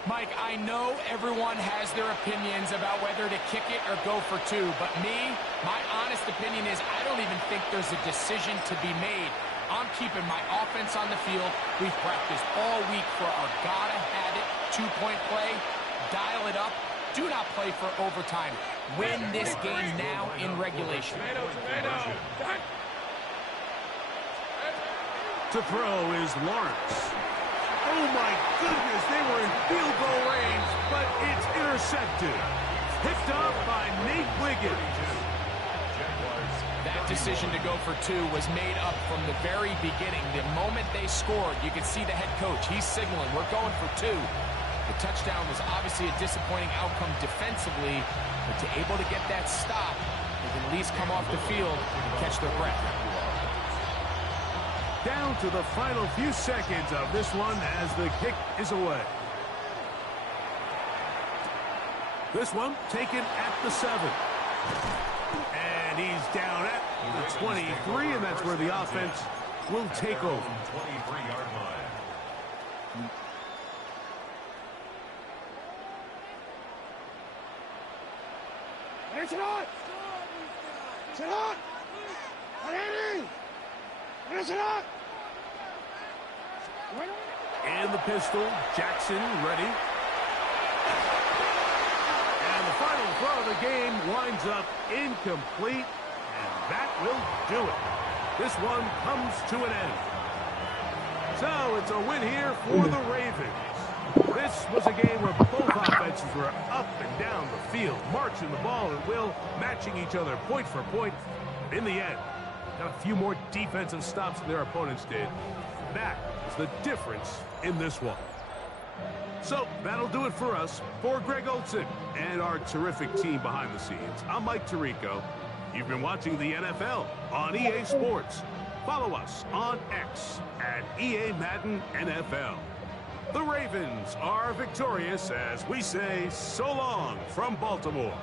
Mike, I know everyone has their opinions about whether to kick it or go for 2, but my honest opinion is I don't even think there's a decision to be made. I'm keeping my offense on the field. We've practiced all week for our gotta-have-it 2-point play. Dial it up. Do not play for overtime. Win this game now in regulation. To throw is Lawrence. Oh, my goodness, they were in field goal range, but it's intercepted. Picked up by Nate Wiggins. That decision to go for two was made up from the very beginning. The moment they scored, you could see the head coach. He's signaling, we're going for two. The touchdown was obviously a disappointing outcome defensively, but to able to get that stop, they can at least come off the field and catch their breath. Down to the final few seconds of this one as the kick is away. This one taken at the 7. And he's down at the 23, and that's where the offense will take over. 23-yard line. Sit on! Sit on! Sit on! And the pistol, Jackson ready. And the final throw of the game winds up incomplete, and that will do it. This one comes to an end. So it's a win here for the Ravens. This was a game where both offenses were up and down the field, marching the ball at will, matching each other point for point. But in the end, got a few more defensive stops than their opponents did. That is the difference in this one. So that'll do it for us. For Greg Olsen and our terrific team behind the scenes, I'm Mike Tirico. You've been watching the NFL on EA Sports. Follow us on X at EA Madden NFL. The Ravens are victorious as we say so long from Baltimore.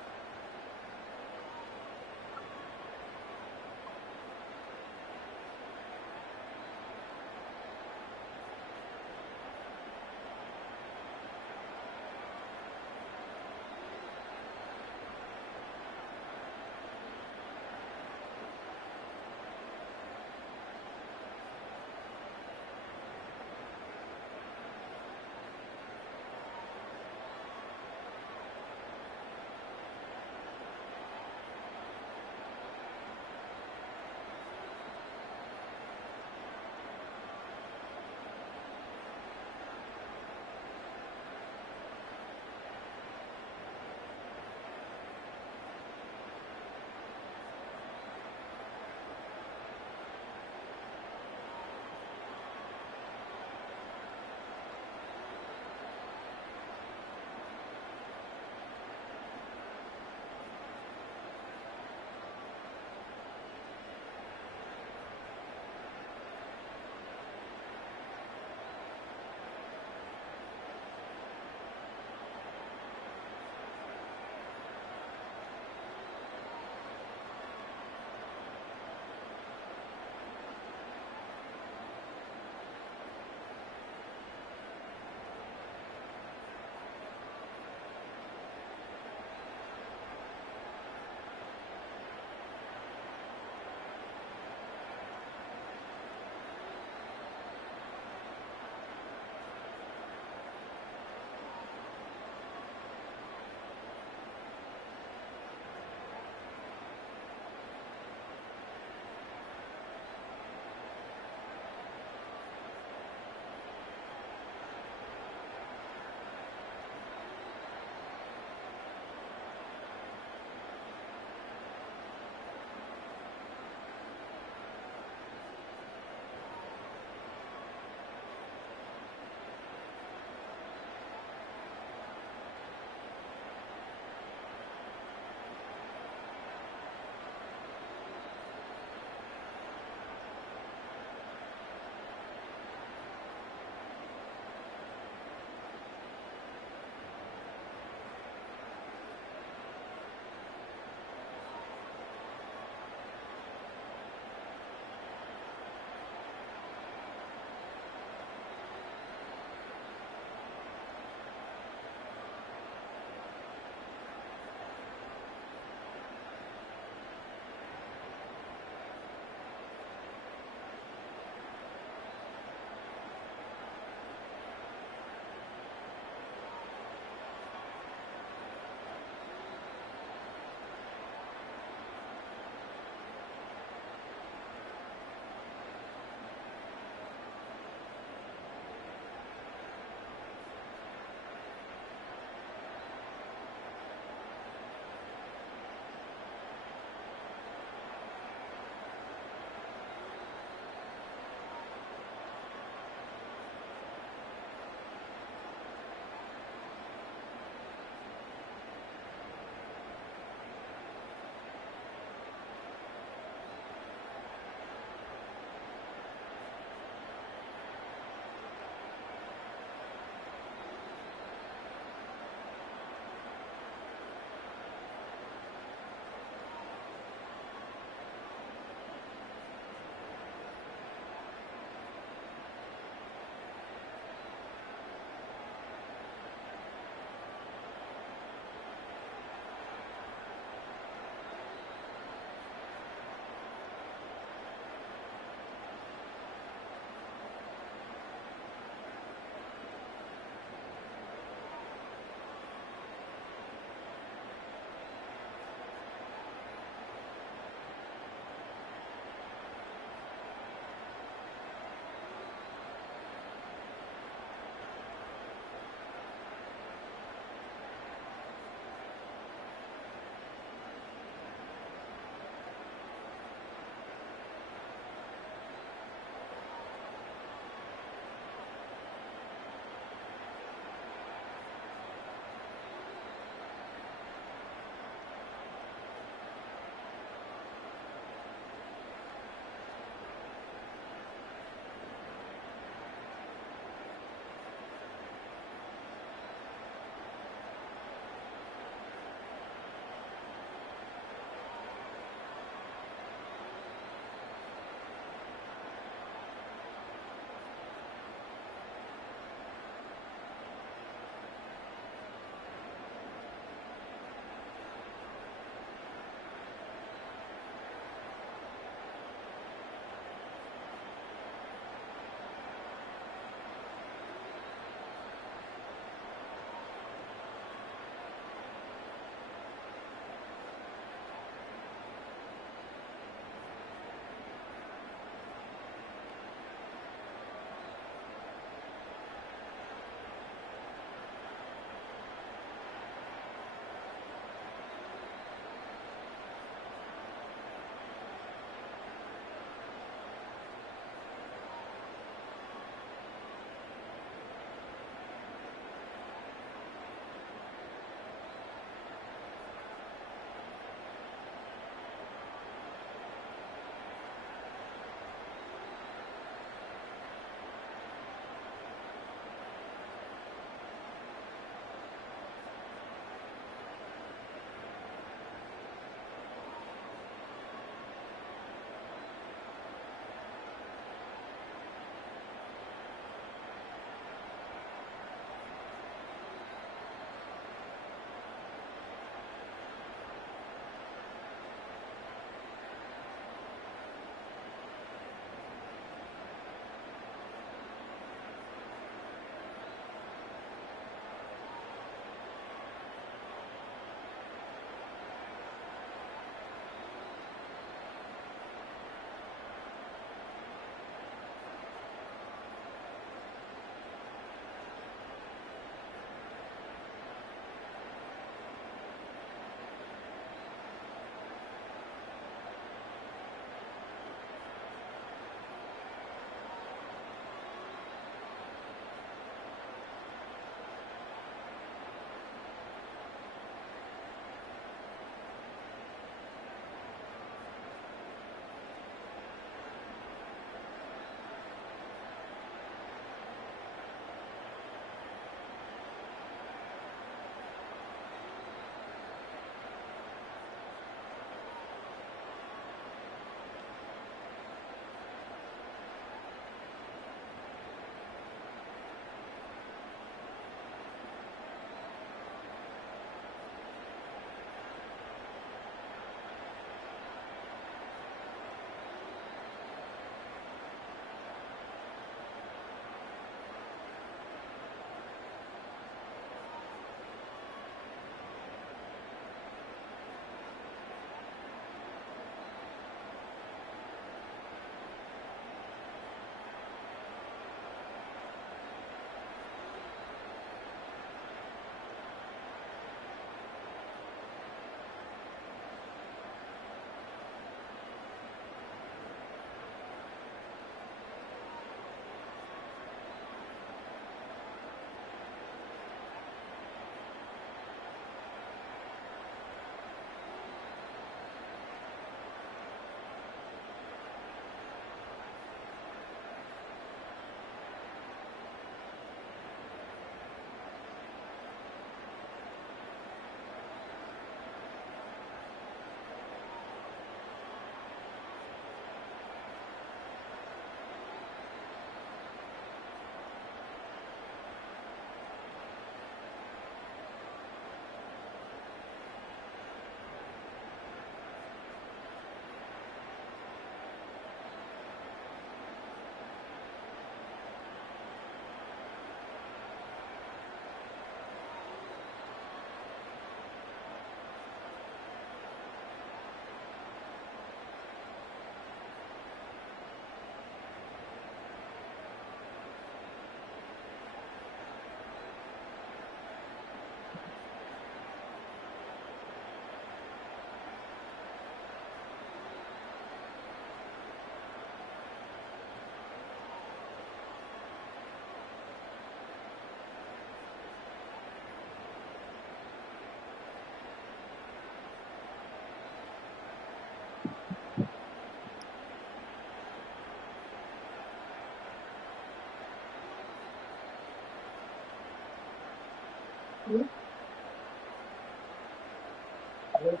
What?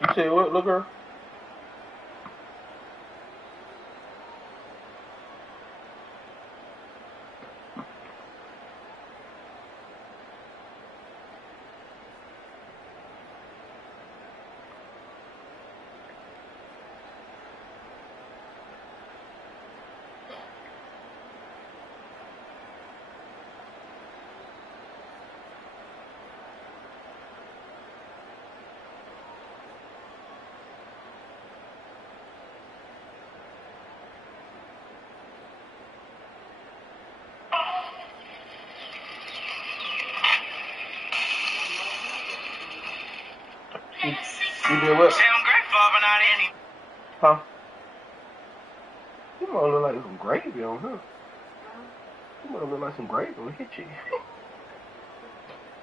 You say what, look her? You did what? Huh? You might look like some gravy on her. You might look like some gravy on his chicken.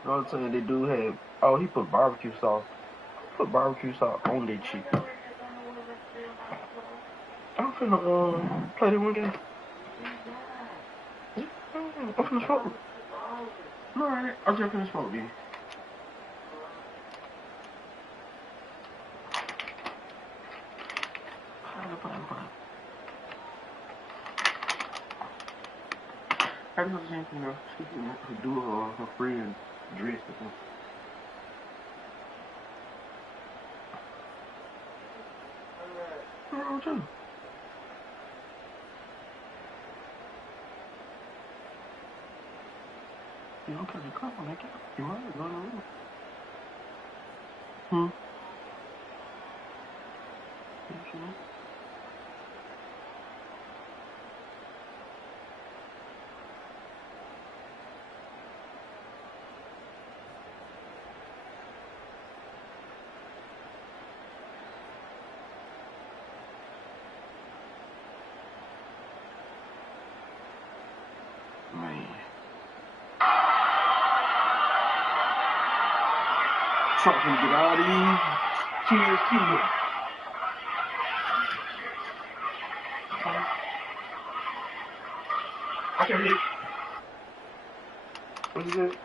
You know what I'm saying? They do have. Oh, he put barbecue sauce. Put barbecue sauce on their chicken. I'm finna play the one game. I'm finna smoke. No, I'm just finna smoke, dude. I just think, you know, she can do her friend dress or something. What's wrong with you? You don't catch a couple, make it. You might go in the room. Yes, you know. Man. Truck can get all these kids killed. I can hear. What is it?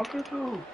Okay, too.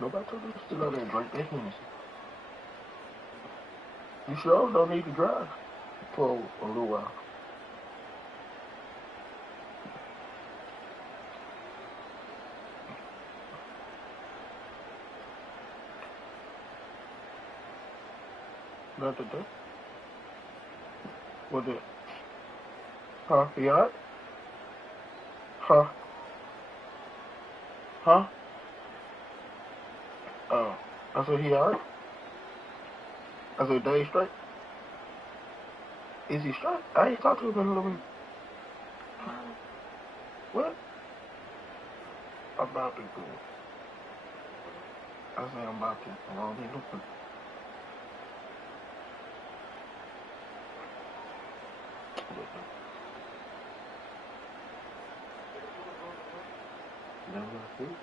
Nobody told you to still out there and drink that Hennessy. You sure don't need to drive for a little while. Not today. What the? Huh? You alright? Huh? Huh? Oh. I said he alright? I said Dave straight? Is he straight? I ain't talked to him in a little bit. What? I'm about to go. I said I'm about to. I'm already looking. Never see.